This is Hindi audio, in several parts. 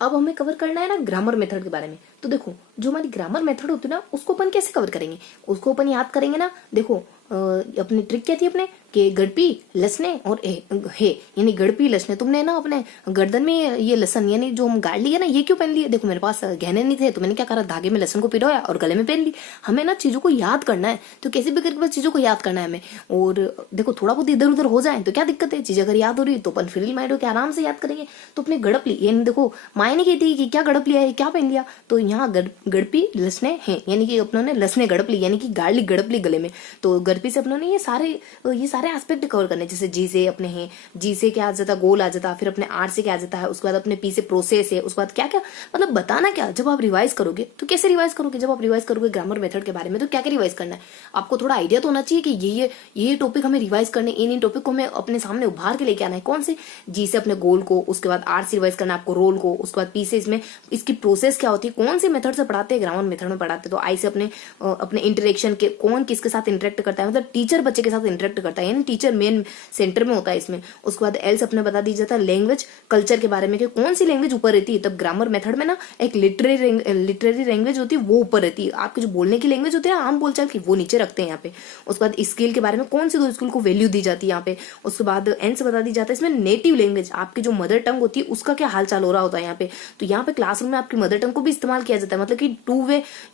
अब हमें कवर करना है ना ग्रामर मेथड के बारे में। तो देखो जो हमारी ग्रामर मेथड होती है ना उसको अपन कैसे कवर करेंगे, उसको अपन याद करेंगे ना। देखो अपनी ट्रिक क्या थी अपने कि गड़पी लसने और हे यानी गड़पी लसने। तुमने ना अपने गर्दन में ये लसन यानी जो हम गाड़ लिए ना ये क्यों पहन लिए? देखो मेरे पास गहने नहीं थे तो मैंने क्या करा, धागे में लसन को पिरोया और गले में पहन ली। हमें ना चीजों को याद करना है, तो कैसे भी करके बस चीजों को याद करना है हमें। और देखो थोड़ा बहुत इधर उधर हो जाए तो क्या दिक्कत है, चीज अगर याद हो रही तो अपन फ्री माइंड होकर आराम से याद करेंगे। तो अपने गड़प ली यानी देखो मायने ने कहती कि क्या गड़प लिया है, क्या पहन लिया, तो यहाँ गड़पी लसने हैं यानी कि अपनों ने लसने गड़प ली यानी कि गाड़ ली गड़प ली गले में। तो गड़पी से अपनों ने ये सारे एस्पेक्ट कवर करने, जैसे जी से अपने हैं, जी से क्या आ जाता गोल आ जाता, फिर अपने आर से क्या आ जाता है, उसके बाद अपने पी से प्रोसेस है, उसके बाद क्या क्या मतलब बताना क्या। जब आप रिवाइज करोगे तो कैसे रिवाइज करोगे, जब आप रिवाइज करोगे ग्रामर मेथड के बारे में तो क्या क्या रिवाइज करना है, आपको थोड़ा आइडिया तो होना चाहिए कि ये टॉपिक हमें रिवाइज करने, इन टॉपिक को हमें अपने सामने उभार के लेके आना है। कौन से, जी से अपने गोल को, उसके बाद आर से रिवाइज करना है आपको रोल को, उसके बाद पी से इसमें इसकी प्रोसेस क्या होती है, कौन से मेथड से पढ़ाते हैं, ग्रामर मेथड में पढ़ाते हैं। तो आई से अपने इंटरेक्शन के, कौन किसके साथ इंटरेक्ट करता है, मतलब टीचर बच्चे के साथ इंटरेक्ट करता है यानी टीचर मेन सेंटर में होता है इसमें। उसके बाद एल से अपने बता दी जाता है लैंग्वेज कल्चर के बारे में कि कौन सी लैंग्वेज ऊपर रहती है। तब ग्रामर मेथड में ना एक लिटरेरी लैंग्वेज होती है वो ऊपर रहती है, आपकी जो बोलने की लैंग्वेज होती है आम बोलचाल की वो नीचे रखते हैं यहाँ पे। उसके बाद स्किल के बारे में कौन सी दो स्किल को वैल्यू दी जाती है यहाँ पे। उसके बाद एन से बता दी जाता है इसमें नेटिव लैंग्वेज, आपकी जो मदर टंग होती है उसका क्या हाल चाल हो रहा होता है यहाँ पे। तो यहाँ पे क्लासरूम में आपकी मदर टंग को भी इस्तेमाल किया जाता है, मतलब कि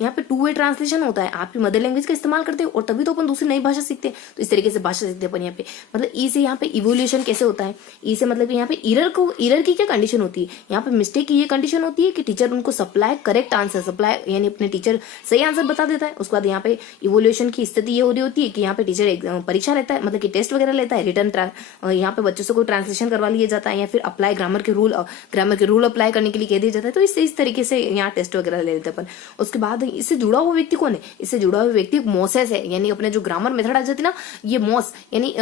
यहाँ पे टू वे ट्रांसलेशन होता है, आपकी मदर लैंग्वेज का इस्तेमाल करते हैं और तभी तो अपन दूसरी नई भाषा सीखते हैं। तो इस तरीके से भाषा सीखते हैं अपन यहाँ पे। मतलब ई से यहाँ पे इवोल्यूशन कैसे होता है, ई से मतलब यहाँ पे इरर की क्या कंडीशन होती है, यहाँ पे मिस्टेक की ये कंडीशन होती है कि टीचर उनको सप्लाई करेक्ट आंसर सप्लाई यानी अपने टीचर सही आंसर बता देता है। उसके बाद यहाँ पे इवोल्यूशन की स्थिति ये हो रही होती है कि यहाँ पे टीचर परीक्षा लेता है, मतलब कि टेस्ट वगैरह लेता है, रिटर्न यहाँ पे बच्चों से कोई ट्रांसलेशन करवा लिया जाता है या फिर अप्लाई ग्रामर के रूल अप्लाई करने के लिए कह दिया जाता है। तो इस तरीके से यहाँ टेस्ट वगैरह ले लेते हैं अपन। उसके बाद इससे जुड़ा हुआ व्यक्ति कौन है, इससे जुड़ा हुआ व्यक्ति मोसेस है, यानी अपने जो ग्रामर मेथड आ जाती है ना ये मॉस यानी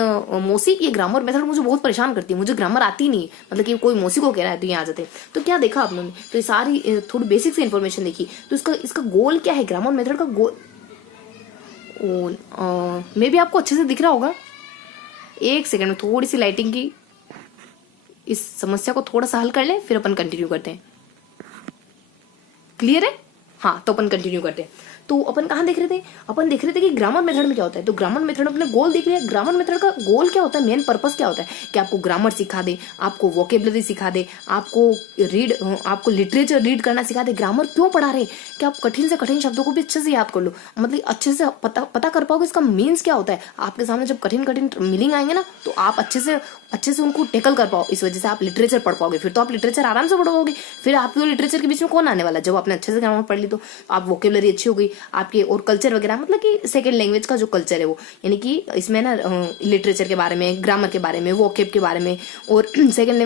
मौसी, ये ग्रामर मेथड मुझे बहुत परेशान करती है, मुझे ग्रामर आती नहीं, मतलब कि कोई मौसी को कह रहा है तो यहाँ आ जाते हैं। तो क्या देखा आप लोगों ने, तो ये सारी थोड़ी बेसिक से इन्फॉर्मेशन देखी। तो इसका गोल क्या है, ग्रामर मेथड का गोल मे भी आपको अच्छे से दिख रहा होगा। एक सेकंड में थोड़ी सी लाइटिंग की इस समस्या को थोड़ा सा हल कर ले फिर अपन कंटिन्यू करते हैं। क्लियर है? हाँ तो अपन कंटिन्यू करते हैं। तो अपन कहाँ देख रहे थे, अपन देख रहे थे कि ग्रामर मेथड में क्या होता है। तो ग्रामर मेथड में अपने गोल देख रहे हैं, ग्रामर मेथड का गोल क्या होता है, मेन पर्पस क्या होता है कि आपको ग्रामर सिखा दे, आपको वोकेबलरी सिखा दे, आपको लिटरेचर रीड करना सिखा दे। ग्रामर क्यों पढ़ा रहे कि आप कठिन से कठिन शब्दों को भी अच्छे से याद कर लो, मतलब अच्छे से पता कर पाओगे इसका मीन्स क्या होता है। आपके सामने जब कठिन मीनिंग आएंगे ना तो आप अच्छे से उनको टेकल कर पाओ, इस वजह से आप लिटरेचर पढ़ पाओगे। फिर तो आप लिटरेचर आराम से पढ़ोगे, फिर आपके लिटरेचर के बीच में कौन आने वाला, जब आपने अच्छे से ग्रामर पढ़ ली तो आप वोकेबलरी अच्छी हो गई आपके, और कल्चर वगैरह मतलब कि सेकंड लैंग्वेज का जो कल्चर है वो, यानी कि इसमें ना लिटरेचर के बारे में, ग्रामर के बारे में, वोकेब के बारे में और सेकंड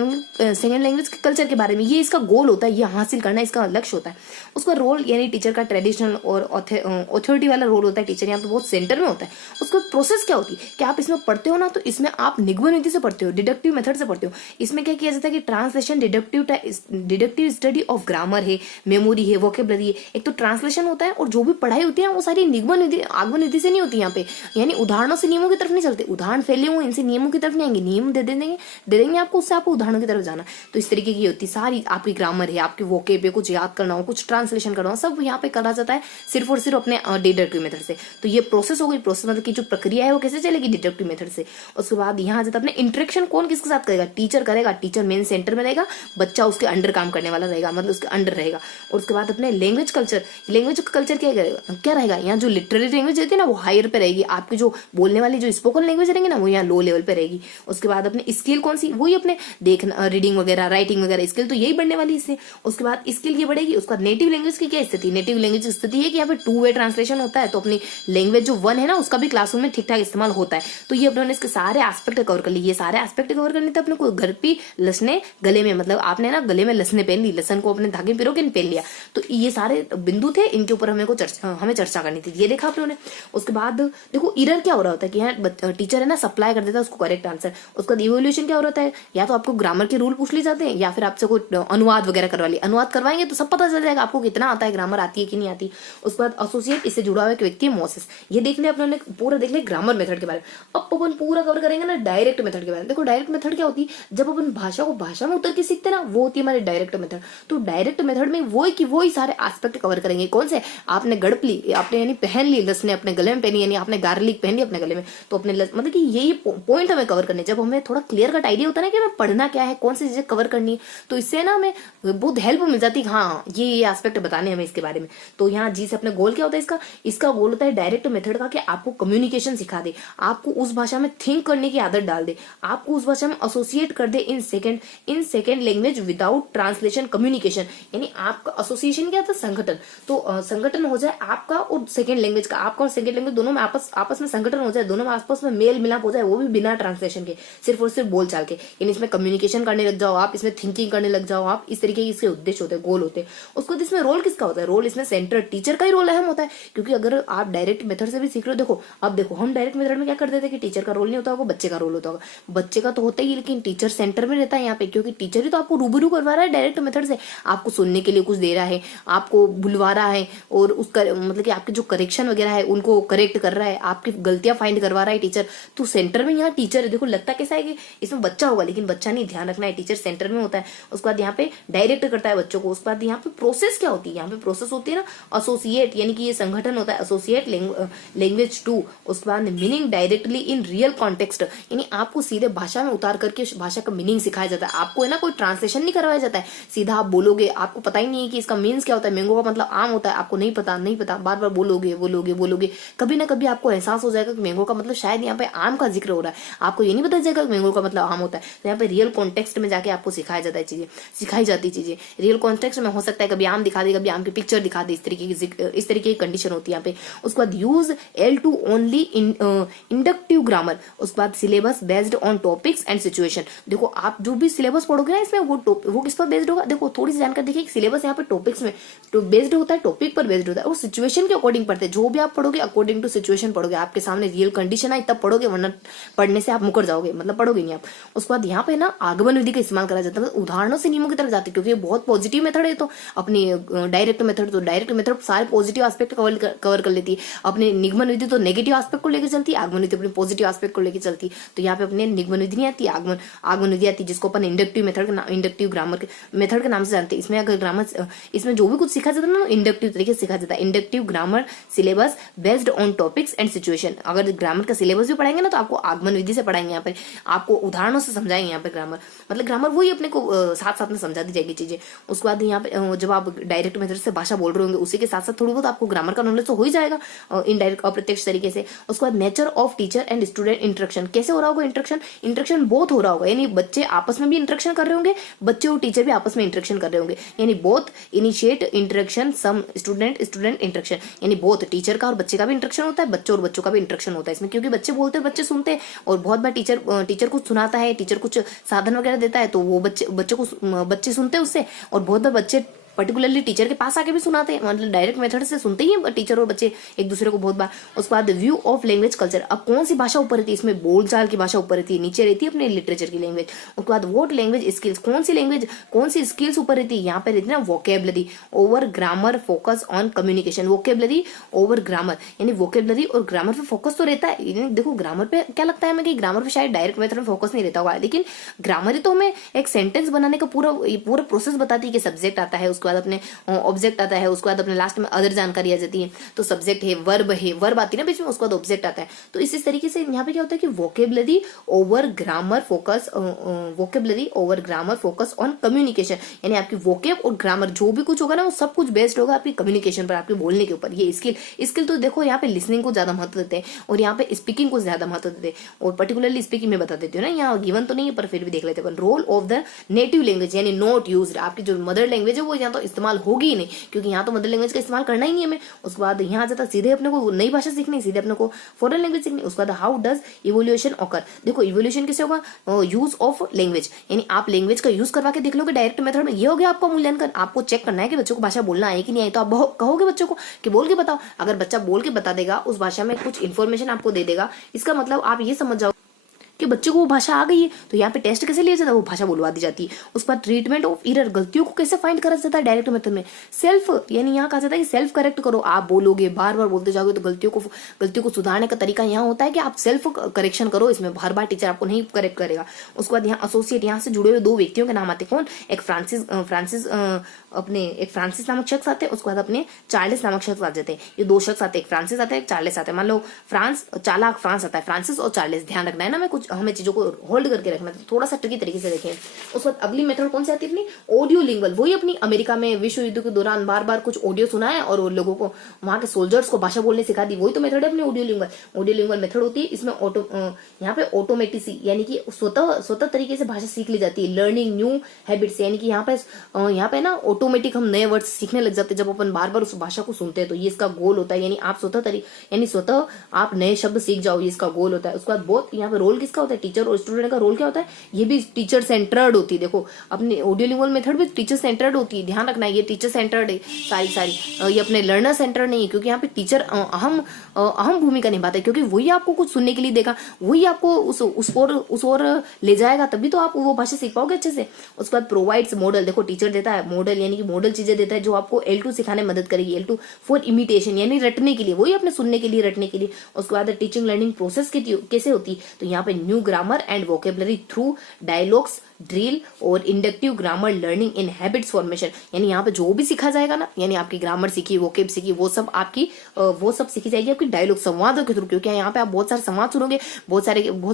लैंग्वेज के कल्चर के बारे में, ये इसका गोल होता है, ये हासिल करना इसका लक्ष्य होता है। उसका रोल यानी टीचर का ट्रेडिशनल और ऑथोरिटी वाला रोल होता है, टीचर यहाँ पे बहुत सेंटर में होता है। उसका प्रोसेस क्या होती है कि आप इसमें पढ़ते हो ना तो इसमें आप निगम नीति से पढ़ते हो, डिडक्टिव मेथड से पढ़ते हो। इसमें क्या किया जाता है कि translation deductive study of grammar है, मेमोरी है, वोकेबलरी है। एक तो ट्रांसलेशन होता है और जो भी पढ़ाई होती है वो सारी निगम नीति आगमन नीति से नहीं होती यहाँ पे, यानी उदाहरणों से नियमों की तरफ नहीं चलते। उदाहरण फैले हुए इनसे नियमों की तरफ नहीं आएंगे, नियम दे देंगे आपको, उससे आपको उदाहरणों की तरफ जाना। तो इस तरीके की होती सारी आपकी ग्रामर है, आपकी वोकेब है, कुछ याद करना हो, कुछ ट्रांसलेशन करना हो, सब यहाँ पे करा जाता है सिर्फ और सिर्फ अपने डिडक्टिव मेथड से। तो ये प्रोसेस हो गई, प्रोसेस मतलब की जो प्रक्रिया है वो कैसे चलेगी, डिडक्टिव मेथड से। उसके बाद यहाँ आ जाता है अपने इंटरेक्शन कौन किसके साथ करेगा, टीचर करेगा, टीचर मेन सेंटर में रहेगा, बच्चा उसके अंडर काम करने वाला रहेगा, मतलब उसके अंडर रहेगा। और उसके बाद अपने लैंग्वेज कल्चर क्या रहेगा, यहाँ जो लिटरेरी लैंग्वेज रहती है ना वो हायर पे रहेगी, आपकी जो बोलने वाली जो स्पोकन लैंग्वेज रहेंगी ना वो यहाँ लो लेवल पे रहेगी। उसके बाद अपने स्किल कौन सी, वही अपने देखना, रीडिंग वगैरह, राइटिंग वगैरह स्किल तो यही बढ़ने वाली इससे। उसके बाद स्किल ये बढ़ेगी। उसका नेटिव लैंग्वेज की क्या स्थिति, नेटिव लैंग्वेज की स्थिति है कि यहाँ पे टू वे ट्रांसलेशन होता है, तो अपनी लैंग्वेज जो वन है ना उसका भी क्लासरूम में ठीक ठाक इस्तेमाल होता है। तो ये अपने इसके सारे एस्पेक्ट कवर कर लिए, ये सारे एस्पेक्ट कवर करने थे अपने को। घर पे लसने गले में, मतलब आपने ना गले में लसने पहन ली, लसन को अपने धागे पिरो के पहन लिया। तो ये सारे बिंदु थे, इनके ऊपर हमें को चर्चा हमें चर्चा करनी थी, ये देखा आप लोगों ने। उसके बाद देखो एरर क्या हो रहा होता है कि यहाँ टीचर है ना सप्लाई कर देता है उसको करेक्ट आंसर। उसका इवोल्यूशन क्या हो रहा है, या तो आपको ग्रामर के रूल पूछ लिए जाते हैं या फिर आपसे कोई अनुवाद वगैरह करवा लिए। अनुवाद करवाएंगे तो सब पता चल जाएगा आपको कितना आता है, ग्रामर आती है कि नहीं आती। उसके बाद एसोसिएट, इससे जुड़ा हुआ एक व्यक्ति है मोसेस। ये देख लिया अपने पूरा, देख लिया ग्रामर मेथड के बारे में। अब अपन पूरा कवर करेंगे ना डायरेक्ट मेथड के बारे में। देखो डायरेक्ट मेथड क्या होती है, जब अपन भाषा को भाषा में उतर के सीखते हैं ना, वो होती है हमारी डायरेक्ट मेथड। तो डायरेक्ट मेथड में वही सारे एस्पेक्ट कवर करेंगे। कौन से, आपने गड़प ली, आपने यानी पहन ली लसने अपने गले में पहनी, यानी आपने गार्लिक पहन ली अपने गले में, तो अपने मतलब कि यही पॉइंट हमें कवर करने। जब हमें थोड़ा क्लियर कट आइडिया होता है ना कि हमें पढ़ना क्या है, कौन सी चीजें कवर करनी है, तो इससे ना हमें बहुत हेल्प मिल जाती है। हाँ ये एस्पेक्ट बताने हमें इसके बारे में। तो यहाँ जी से अपने गोल क्या होता है इसका गोल होता है डायरेक्ट मेथड का, कि आपको कम्युनिकेशन सिखा दे, आपको उस भाषा में थिंक करने की आदत डाल दे, आपको उस भाषा में एसोसिएट कर दे in second language without translation communication. यानी आपका एसोसिएशन क्या था, संगठन। तो संगठन हो जाए आपका और सेकेंड लैंग्वेज का, आपका और सेकेंड लैंग्वेज दोनों में आपस में संगठन हो जाए, दोनों में आपस में मेल मिलाप हो जाए, वो भी बिना ट्रांसलेशन के, सिर्फ और सिर्फ बोल चाल के। यानी इसमें कम्युनिकेशन करने लग जाओ आप, इसमें थिंकिंग करने लग जाओ आप, इस तरीके के इसके उद्देश्य होते हैं, गोल होते हैं। उसको इसमें रोल किसका होता है, रोल इसमें सेंटर टीचर का ही रोल अहम होता है। क्योंकि अगर आप डायरेक्ट मेथड से भी सीख रहे हो, देखो अब देखो हम डायरेक्ट मेथड में क्या करते थे कि टीचर का रोल नहीं होता होगा, बच्चे का रोल होता होगा। बच्चे का तो होता ही, लेकिन टीचर सेंटर में रहता है यहाँ पे, क्योंकि टीचर ही तो आपको रूबरू करवा रहा है डायरेक्ट मेथड से। आपको सुनने के लिए कुछ दे रहा है, आपको बुलवा रहा है, और उसका मतलब कि आपके जो करेक्शन वगैरह है उनको करेक्ट कर रहा है, आपकी गलतियां फाइंड करवा रहा है टीचर। तो सेंटर में यहाँ टीचर है। देखो लगता कैसा है कि इसमें बच्चा होगा, लेकिन बच्चा नहीं, ध्यान रखना है टीचर सेंटर में होता है। उसके बाद यहाँ पे डायरेक्ट करता है बच्चों को। उसके बाद यहाँ पे प्रोसेस क्या होती है, यहाँ पे प्रोसेस होती है ना एसोसिएट, यानी कि ये संगठन होता है एसोसिएट लैंग्वेज टू। उसके बाद meaning directly in real context, यानी आपको सीधे भाषा में उतार करके भाषा का मीनिंग सिखाया जाता है। आपको है ना कोई ट्रांसलेशन नहीं करवाया जाता है, सीधा आप बोलोगे, आपको पता ही नहीं है कि इसका मीन्स क्या होता है। मैंगो का मतलब आम होता है, आपको नहीं पता, बार बार बोलोगे, कभी ना कभी आपको एहसास हो जाएगा कि मैंगो का मतलब शायद यहाँ पे आम का जिक्र हो रहा है, आपको ये नहीं पता जाएगा कि मैंगो का मतलब आम होता है। तो यहाँ पे रियल कॉन्टेक्स्ट में जाके आपको सिखाया जाता है चीजें, सिखाई जाती चीजें रियल कॉन्टेक्स्ट में। हो सकता है कभी आम दिखा दे, कभी आम की पिक्चर दिखा दे, इस तरीके की कंडीशन होती है यहाँ पे। उसके बाद use L2 only inductive grammar. उसके बाद syllabus based on topics and situation. देखो आप जो भी सिलेबस पढ़ोगे ना इसमें, वो किस पर बेस्ड होगा। देखो थोड़ी सी जानकारी देखिए, सिलेबस यहाँ पे टॉपिक्स में बेस्ड होता है, टॉपिक पर बेस्ड होता है, वो सिचुएशन के अकॉर्डिंग पढ़ते हैं। जो भी आप पढ़ोगे अकॉर्डिंग टू सिचुएशन पढ़ोगे, आपके सामने रियल कंडीशन आई तब पढ़ोगे, वरना पढ़ने से आप मुकर जाओगे, मतलब पढ़ोगे नहीं आप। उसके बाद यहाँ पे ना आगमन विधि का इस्तेमाल करा जाता है, उदाहरणों से नियमों की तरफ जाते हैं, क्योंकि ये बहुत पॉजिटिव मेथड है। तो अपनी डायरेक्ट मेथड, तो डायरेक्ट मेथड सारे पॉजिटिव एस्पेक्ट कवर कर लेती है। अपने निगमन विधि तो नेगेटिव एस्पेक्ट को लेकर चलती है, आगमन विधि अपने पॉजिटिव एस्पेक्ट को लेकर चलती है। तो यहाँ पे अपने निगमन विधि नहीं आती, आगमन विधि आती है, जिसको अपन इंडक्टिव मेथड, इंडक्टिव ग्रामर के मेथड के नाम से जानते हैं। इसमें अगर ग्रामर, इसमें जो भी कुछ सीखा जाता है ना इंडक्टिव तरीके से सीखा जाता है। Inductive grammar syllabus based on topics and situation. अगर ग्रामर का सिलेबस भी पढ़ाएंगे ना तो आपको आगमन विधि से पढ़ाएंगे, यहाँ पे आपको उदाहरणों से समझाएंगे। यहाँ पे ग्रामर मतलब ग्रामर वही अपने को साथ साथ में समझा दी जाएगी चीजें। उसके बाद यहाँ पे जब आप डायरेक्ट मेथड से भाषा बोल रहे होंगे, उसी के साथ साथ थोड़ी बहुत आपको ग्रामर का नॉलेज तो हो ही जाएगा इनडायरेक्ट अप्रत्यक्ष तरीके से। उसके बाद nature of teacher and student interaction. कैसे हो रहा होगा इंटरेक्शन बहुत हो रहा होगा, यानी बच्चे आपस में भी इंटरेक्शन कर रहे होंगे, बच्चे और टीचर भी आपस में इंटरेक्शन कर रहे होंगे, यानी both initiate interaction some student interaction, यानी बोथ टीचर का और बच्चे का भी इंटरेक्शन होता है, बच्चों और बच्चों का भी इंटरेक्शन होता है इसमें। क्योंकि बच्चे बोलते हैं, बच्चे सुनते हैं, और बहुत बार टीचर कुछ सुनाता है, टीचर कुछ साधन वगैरह देता है, तो वो बच्चे सुनते हैं उससे, और बहुत बार बच्चे पर्टिकुलरली टीचर के पास आके भी सुनाते हैं, मतलब डायरेक्ट मेथड से सुनते ही टीचर और बच्चे एक दूसरे को बहुत बार। उसके बाद व्यू ऑफ लैंग्वेज कल्चर। अब कौन सी भाषा ऊपर रहती है इसमें, बोलचाल की भाषा ऊपर रहती है, नीचे रहती है अपने लिटरेचर की लैंग्वेज। उसके बाद वोट लैंग्वेज स्किल्स, कौन सी स्किल्स ऊपर रहती है, यहाँ पे रहती है ना vocabulary over grammar focus on communication. Vocabulary over grammar, यानी वोकेबलरी और ग्रामर पे फोकस तो रहता है। देखो ग्रामर पे क्या लगता है हमें कि ग्रामर पे शायद डायरेक्ट मेथड में फोकस नहीं रहता होगा, लेकिन ग्रामर ही तो हमें एक सेंटेंस बनाने का पूरा प्रोसेस बताती है कि सब्जेक्ट आता है, उसके बाद अपने ऑब्जेक्ट आता है, उसके बाद अपने लास्ट में अदर जानकारी आ जाती है। तो सब्जेक्ट है, वर्ब आती है ना बीच में, उसके बाद ऑब्जेक्ट आता है। तो इस तरीके से यहाँ पे क्या होता है कि vocabulary over grammar focus on communication, यानी आपकी वोकेब और ग्रामर जो भी कुछ होगा ना वो सब कुछ बेस्ड होगा आपकी कम्युनिकेशन पर, आपके बोलने के ऊपर। ये स्किल तो देखो यहाँ पे लिसनिंग को ज्यादा महत्व देते हैं और यहाँ पे स्पीकिंग को ज्यादा महत्व देते हैं, और पर्टिकुलरली स्पीकिंग में बता देती हूँ ना, यहाँ गिवन तो नहीं है पर फिर भी देख लेते हैं। Role of the native language यानी नॉट यूज्ड, आपकी जो मदर लैंग्वेज है वो यहाँ तो इस्तेमाल होगी ही नहीं, क्योंकि यहाँ तो मदर लैंग्वेज का इस्तेमाल करना ही नहीं है हमें। उसके बाद यहाँ आ जाता सीधे अपने को नई भाषा सीखनी, सीधे अपने को फॉरेन लैंग्वेज सीखनी। उसके बाद हाउ डज इवोल्यूशन ऑकर, देखो इवोल्यूशन कैसे होगा, यूज ऑफ लैंग्वेज, यानी आप लैंग्वेज का यूज करवा के देख लोगे डायरेक्ट मेथड में, ये हो गया आपका मूल्यांकन। आपको चेक करना है कि बच्चों को भाषा बोलना है कि नहीं आई, तो आप कहोगे बच्चों को कि बोल के बताओ। अगर बच्चा बोल के बता देगा, उस भाषा में कुछ इन्फॉर्मेशन आपको दे देगा, इसका मतलब आप ये समझ जाओ कि बच्चे को वो भाषा आ गई है। तो यहाँ पे टेस्ट कैसे लिया जाता है, वो भाषा बुलवा दी जाती है। उसके बाद ट्रीटमेंट ऑफ एरर, गलतियों को कैसे फाइंड करा जाता है डायरेक्ट मेथड में, सेल्फ, यानी यहाँ कहा जाता है कि सेल्फ करेक्ट करो। आप बोलोगे, बार बार बोलते जाओगे तो गलतियों को सुधारने का तरीका यहाँ होता है कि आप सेल्फ करेक्शन करो, इसमें बार बार टीचर आपको नहीं करेक्ट करेगा। उसके बाद यहाँ एसोसिएट, यहाँ से जुड़े हुए दो व्यक्तियों के नाम आते हैं, कौन, एक फ्रांसिस नामक शख्स आते हैं, उसके बाद अपने चार्ल्स नामक शख्स आ जाते हैं। ये दो शख्स आते हैं, एक फ्रांसिस आता है, एक चार्ल्स आता है। मान लो चालाक फ्रांस आता है, फ्रांसिस और चार्ल्स, ध्यान रखना है ना, हमें चीजों को होल्ड करके रखना है, थोड़ा सा ट्रिकी तरीके से देखें। उसके बाद अगली मेथड कौन सी आती है अपनी, ऑडियो लिंगुअल। वही अपनी अमेरिका में विश्व युद्ध के दौरान बार बार कुछ ऑडियो सुना है और लोगों को, वहां के सोल्जर्स को भाषा बोलने सिखा दी, वही तो मेथड है अपनी audio lingual. Audio lingual method होती है, इसमें यहाँ पे ऑटोमेटिसी, यानी कि स्वतः तरीके से भाषा सीख ली जाती है। लर्निंग न्यू हैबिट्स, यानी कि यहाँ पे ना ऑटोमेटिक हम नए वर्ड्स सीखने लग जाते हैं जब अपन बार बार उस भाषा को सुनते हैं। तो ये इसका गोल होता है, यानी आप स्वतः आप नए शब्द सीख जाओ, ये इसका गोल होता है। उसके बाद बहुत यहाँ पे रोल किसका होता है, टीचर और स्टूडेंट का रोल क्या होता है, ये भी टीचर सेंटर्ड होती है। देखो अपनी ऑडियो लिंगुअल मेथड भी टीचर सेंटर्ड होती है, ध्यान रखना है, ये टीचर सेंटर्ड है सारी, ये अपने लर्नर सेंटर्ड नहीं है, क्योंकि यहाँ पे टीचर अहम भूमिका निभाता है, क्योंकि वही आपको कुछ सुनने के लिए देगा, वही आपको उस ओर ले जाएगा, तभी तो आप वो भाषा सीख पाओगे अच्छे से। उसके बाद प्रोवाइड्स मॉडल, देखो टीचर देता है मॉडल, यानी कि मॉडल चीजें देता है जो आपको L2 सिखाने में मदद करेगी। L2 फॉर इमिटेशन, यानी रटने के लिए, वही अपने सुनने के लिए, रटने के लिए। उसके बाद टीचिंग लर्निंग प्रोसेस कैसे होती, तो यहाँ पे new grammar and vocabulary through dialogues, drill और इंडक्टिव ग्रामर लर्निंग इन हैबिट्स फॉर्मेशन, यानी यहाँ पे जो भी सीखा जाएगा ना, यानी आपकी ग्रामर सीखी, वोकेब सीखी, वो सब सीखी जाएगी आपकी डायलॉग, संवादों के थ्रू, क्योंकि यहाँ पे आप बहुत सारे संवाद सुनोगे, बहुत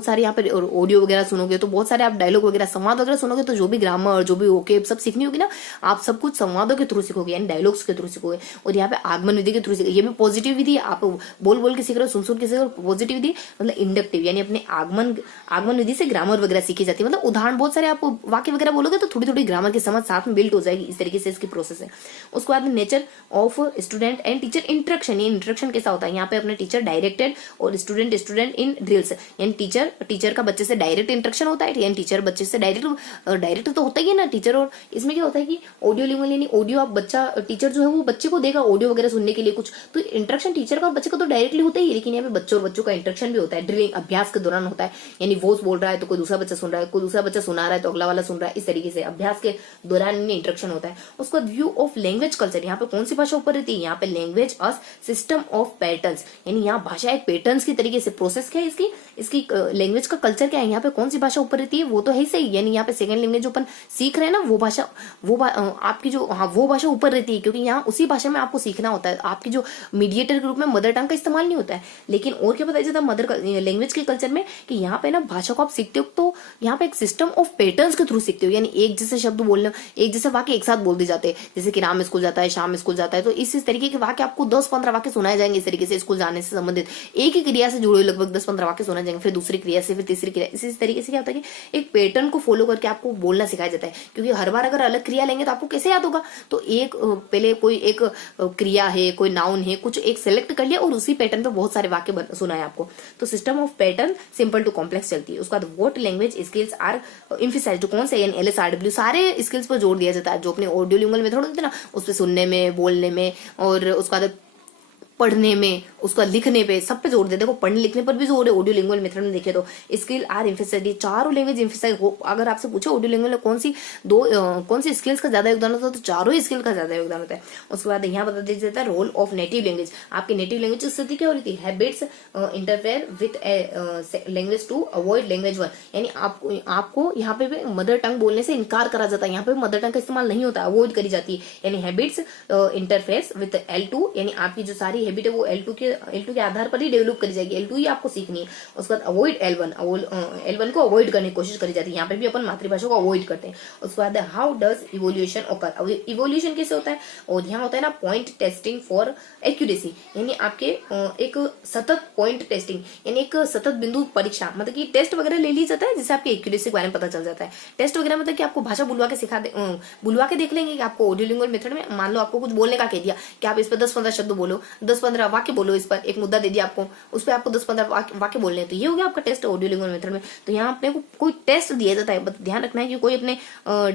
सारे यहाँ पे ऑडियो वगैरह सुनोगे, तो बहुत सारे आप डायलॉग वगैरह, संवाद वगैरह सुनोगे, तो जो भी ग्रामर, जो भी वोकेब सब सीखनी होगी ना, आप सब कुछ संवादों के थ्रू सीखोगे, यानी डायलॉग्स के थ्रू सीखोगे। और यहाँ पे आगमन विधि के थ्रू सीखोगे, ये भी पॉजिटिव विधि है, आप बोल के सीख रहे हो, सुन के सीख रहे हो। पॉजिटिव विधि मतलब इंडक्टिव, यानी अपने आगमन विधि से ग्रामर वगैरह सीखी जाती है, मतलब उदाहरण बहुत सारे आप वाक्य वगैरह बोलोगे तो थोड़ी थोड़ी ग्रामर की समझ साथ में बिल्ड हो जाएगी, इस तरीके से इसकी प्रोसेस है। उसके बाद nature of student and teacher interaction, ये इंटरेक्शन कैसा होता है, यहाँ पे अपने टीचर डायरेक्टेड और स्टूडेंट इन ड्रिल्स, यानी टीचर का बच्चे से डायरेक्ट इंटरेक्शन होता है, यानी टीचर बच्चे से डायरेक्ट तो होता ही है ना टीचर। और इसमें क्या होता है कि ऑडियो लिंगुअल, यानी ऑडियो आप टीचर जो है वो बच्चे को देगा ऑडियो वगैरह सुनने के लिए कुछ, तो इंटरेक्शन टीचर का और बच्चे का तो डायरेक्टली होता ही है, लेकिन यहाँ पे बच्चों और बच्चों का इंटरेक्शन भी होता है, ड्रिलिंग अभ्यास के दौरान होता है, यानी वो बोल रहा है तो कोई दूसरा बच्चा सुन रहा है, कोई दूसरा बच्चा सुना रहा है तो अगला वाला सुन रहा है, इस तरीके से अभ्यास के दौरान इनमें इंटरेक्शन होता है। उसके बाद व्यू ऑफ लैंग्वेज कल्चर, यहाँ पे कौन सी भाषा ऊपर रहती है, यहाँ पे language us system of patterns, यानी यहाँ भाषा एक पैटर्न्स की तरीके से, प्रोसेस क्या है इसकी लैंग्वेज का कल्चर क्या है, यहाँ पे कौन सी भाषा ऊपर रहती है, वो तो है ही सही, यानी यहाँ पे सेकंड लैंग्वेज जो अपन सीख रहे हैं ना, वो भाषा आपकी जो वो भाषा ऊपर रहती है, क्योंकि यहाँ उसी भाषा में आपको सीखना होता है, आपकी जो मीडिएटर के रूप में मदर टंग का इस्तेमाल नहीं होता है। लेकिन और क्या बताया जाता है मदर लैंग्वेज के कल्चर में, कि यहाँ पे ना भाषा को आप सीखते हो तो यहाँ पे एक सिस्टम ऑफ पैटर्न्स के थ्रू सीखते हो, यानी एक जैसे शब्द बोलना, एक जैसे वाक्य एक साथ बोल दिए जाते हैं, जैसे कि राम स्कूल जाता है, शाम स्कूल जाता है, तो इस तरीके के वाक्य आपको 10-15 वाक्य सुनाए जाएंगे, इस तरीके से स्कूल जाने से संबंधित एक ही क्रिया से जुड़े लगभग 10-15 वाक्य सुनाए जाएंगे, फिर दूसरी क्रिया से, फिर तीसरी क्रिया, इसी तरीके से क्या होता है कि एक पैटर्न को फॉलो करके आपको बोलना सिखाया जाता है, क्योंकि हर बार अगर अलग क्रिया लेंगे तो आपको कैसे याद होगा, तो पहले कोई एक क्रिया है, कोई नाउन है, कुछ एक सेलेक्ट कर लिया और उसी पैटर्न पे बहुत सारे वाक्य सुनाए आपको, तो system of pattern simple to complex चलती है। उसके बाद what language skills are emphasised, कौन से LSRW सारे स्किल्स पर जोर दिया जाता है, जो अपने ऑडियो लिंगुअल मेथड होते हैं ना, उस पर सुनने में, बोलने में, और उसके बाद पढ़ने में, उसका लिखने पे, सब पे जोर दे। देखो पढ़ने लिखने पर भी जोर है ऑडियो लिंगुअल मेथड में, देखे तो स्किल आर एम्फसाइज्ड, चारों लैंग्वेज एम्फसाइज हो। अगर आपसे पूछो ऑडियो लिंगुअल में कौन सी स्किल्स का ज्यादा योगदान होता है, तो चारों ही स्किल का ज्यादा योगदान होता है। उसके बाद यहाँ बता दिया जाता है रोल ऑफ नेटिव लैंग्वेज, आपकी नेटिव लैंग्वेज की स्थिति क्या हो रही थी, habits interfere with language to avoid language one, यानी आपको यहाँ पे भी मदर टंग बोलने से इनकार करा जाता है, यहाँ पे मदर टंग का इस्तेमाल नहीं होता, अवॉइड करी जाती है, यानी हैबिट्स इंटरफेयर विथ L2, यानी आपकी जो सारी हैबिट है वो L2 के आधार पर ही डेवलप करी जाएगी, L2 ही आपको सीखनी है। उसके बाद अवॉइड L1 को अवॉइड करने की कोशिश करी जाती है, यहाँ पे भी अपन मातृभाषा को अवॉइड करते हैं। उसके बाद हाउ डज इवोल्यूशन ओकर, इवोल्यूशन कैसे होता है, और यहाँ होता है ना पॉइंट टेस्टिंग फॉर एक्यूरेसी, यानी आपके एक सतत पॉइंट टेस्टिंग, यानी एक सतत बिंदु परीक्षा, मतलब कि टेस्ट वगैरह ले लिया जाता है जिससे आपके एक्यूरेसी के बारे में पता चल जाता है। टेस्ट वगैरह मतलब कि आपको भाषा बुलवा के देख लेंगे कि आपको ऑडियोलिंगुअल मेथड में मान लो आपको कुछ बोलने का कह दिया कि आप इस पर 10-15 शब्द बोलो, 10-15 वाक्य बोलो, इस पर एक मुद्दा दे दिया आपको, उस पर आपको 10-15 वाक्य बोलने हैं, तो ये हो गया आपका टेस्ट ऑडियोलिंगुअल मेथड में। तो यहाँ अपने को कोई टेस्ट दिया जाता है, ध्यान रखना है कि कोई अपने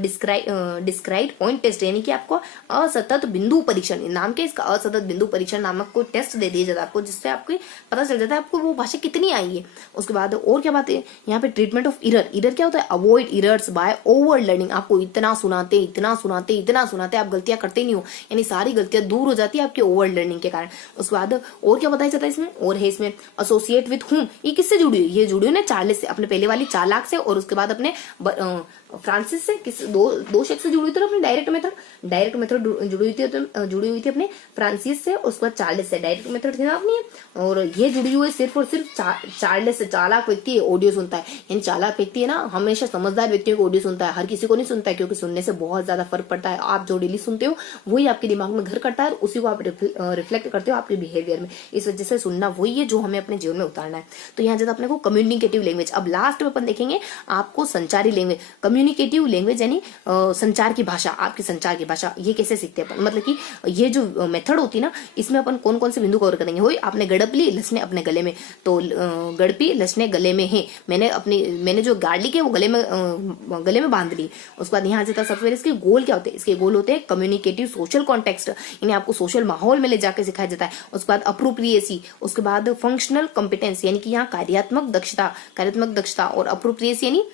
डिस्क्राइब पॉइंट टेस्ट, यानी कि आपको असतत बिंदु परीक्षण, नाम के इसका असतत बिंदु परीक्षण नामक कोई टेस्ट दे दिया जाता है आपको, जिससे आपको पता चल जाता है आपको वो भाषा कितनी आई है। उसके बाद और क्या बात है यहाँ पे, ट्रीटमेंट ऑफ इरर क्या होता है, avoid errors by over learning, आपको इतना सुनाते आप गलतियां करते नहीं हो, यानी सारी गलतियां दूर हो जाती है आपके ओवर लर्निंग के कारण। उसके बाद और क्या बताया जाता है इसमें, और है इसमें एसोसिएट विथ हुम, ये किससे जुड़ी हुई, ये जुड़ी हुई ना चार्लेस से, अपने पहले वाली चालाक से, और उसके बाद अपने फ्रांसिस से, किस दो शख्स से जुड़ी हुई थी अपने डायरेक्ट मेथड जुड़ी हुई थी अपने फ्रांसिस से, उसके बाद चार्लेस से, डायरेक्ट मेथड थी ना अपनी, और ये जुड़ी हुई सिर्फ और सिर्फ चार्लेस से। चालाक व्यक्ति ऑडियो सुनता है, यानी चालाक व्यक्ति है ना हमेशा समझदार व्यक्तियों को ऑडियो सुनता है, हर किसी को नहीं सुनता है, क्योंकि सुनने से बहुत ज्यादा फर्क पड़ता है। आप जो डेली सुनते हो वही आपके दिमाग में घर करता है, उसी को आप रिफ्लेक्ट करते हो आपके बिहेवियर में, इस वजह से सुनना वही है जो हमें अपने जीवन में उतारना है। तो यहाँ जब अपने को कम्युनिकेटिव लैंग्वेज, अब लास्ट में अपन देखेंगे आपको संचारी लैंग्वेज, कम्युनिकेटिव लैंग्वेज यानी संचार की भाषा, आपकी संचार की भाषा, ये कैसे सीखते हैं अपन, मतलब कि ये जो मेथड होती है ना, इसमें अपन कौन कौन से बिंदु कवर करेंगे, वही आपने गड़पली लसने अपने गले में, तो गड़पी लसने गले में है, मैंने जो गाड़ ली के वो गले में बांध ली। उसके बाद यहाँ जाता सबसे पहले इसके गोल क्या होते हैं, इसके गोल होते हैं कम्युनिकेटिव सोशल कॉन्टेक्स्ट, यानी आपको सोशल माहौल में ले जाकर सिखाया जाता है। उसके बाद अप्रोप्रिएसी, उसके बाद फंक्शनल कॉम्पिटेंस, यानी कि यहाँ कार्यात्मक दक्षता, और अप्रोप्रिएसी यानी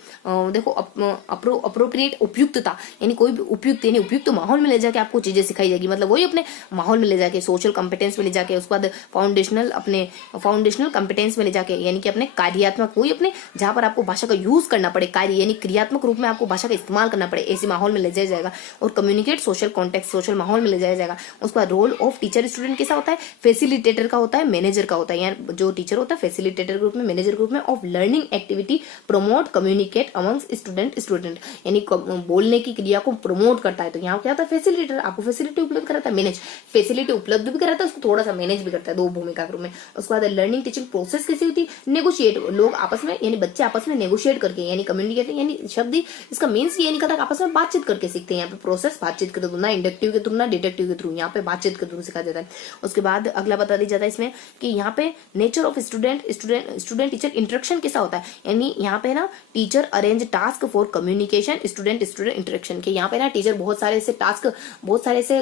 देखो अप्रोप्रिएट उपयुक्तता, यानी कोई भी उपयुक्त माहौल में ले जाके आपको चीजें सिखाई जाएगी, मतलब वही अपने माहौल में ले जाके सोशल कॉम्पिटेंस में ले जाके, उसके बाद फाउंडेशनल कॉम्पिटेंस में ले जाके, यानी कि अपने कार्यात्मक, वही अपने जहां पर आपको भाषा का यूज करना पड़े, कार्य यानी क्रियात्मक रूप में आपको भाषा का इस्तेमाल करना पड़े, ऐसे माहौल में ले जाया जाएगा। और कम्युनिकेट सोशल कॉन्टेक्स्ट, सोशल माहौल में ले जाया जाएगा। उसका रोल ऑफ टीचर स्टूडेंट कैसा होता है, फैसिलिटेटर का होता है, मैनेजर का होता है, यार जो टीचर होता है फैसिलिटेटर ग्रुप में, मैनेजर ग्रुप में, of learning activity promote communicate amongst student, यानी बोलने की क्रिया को प्रमोट करता है। तो यहाँ क्या होता है, फैसिलिटेटर आपको फैसिलिटी उपलब्ध कराता है, मैनेज फैसिलिटी उपलब्ध भी कराता है, उसको थोड़ा सा मैनेज भी करता है, दो भूमिका के रूप में। उसके बाद लर्निंग टीचिंग प्रोसेस कैसी होती है, नेगोशिएट, लोग आपस में यानी बच्चे आपस में नेगोशिएट करके, यानी कम्युनिकेट, यानी शब्द इसका मीन्स ये निकलता है आपस में बातचीत करके सीखते हैं। यहाँ पे प्रोसेस बातचीत के थ्रू, ना इंडक्टिव के थ्रू ना डिडक्टिव के थ्रू, यहाँ पे बातचीत के थ्रू सिखाया जाता है। उसके बाद अगला बता दिया जाता है इसमें कि यहाँ पे nature of student teacher interaction कैसा होता है, यानी यहाँ पे ना teacher arrange task for communication student interaction के, यहाँ पे ना टीचर बहुत सारे ऐसे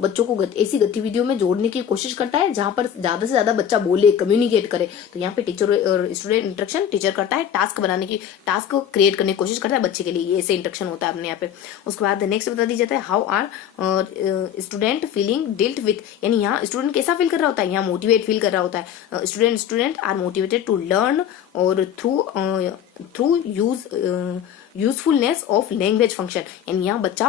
बच्चों को ऐसी गतिविधियों में जोड़ने की कोशिश करता है जहां पर ज्यादा से ज्यादा बच्चा बोले, कम्युनिकेट करे। तो यहाँ पे टीचर और स्टूडेंट इंटरेक्शन, टीचर करता है टास्क बनाने की, टास्क को क्रिएट करने की कोशिश करता है बच्चे के लिए, ये ऐसे इंटरेक्शन होता है अपने यहाँ पे। उसके बाद नेक्स्ट बता दिया जाता है how are student feeling dealt with, यानी यहाँ स्टूडेंट कैसा फील कर रहा होता है, यहाँ मोटिवेट फील कर रहा होता है। Student are motivated to learn और through usefulness of language function, यानी यहाँ बच्चा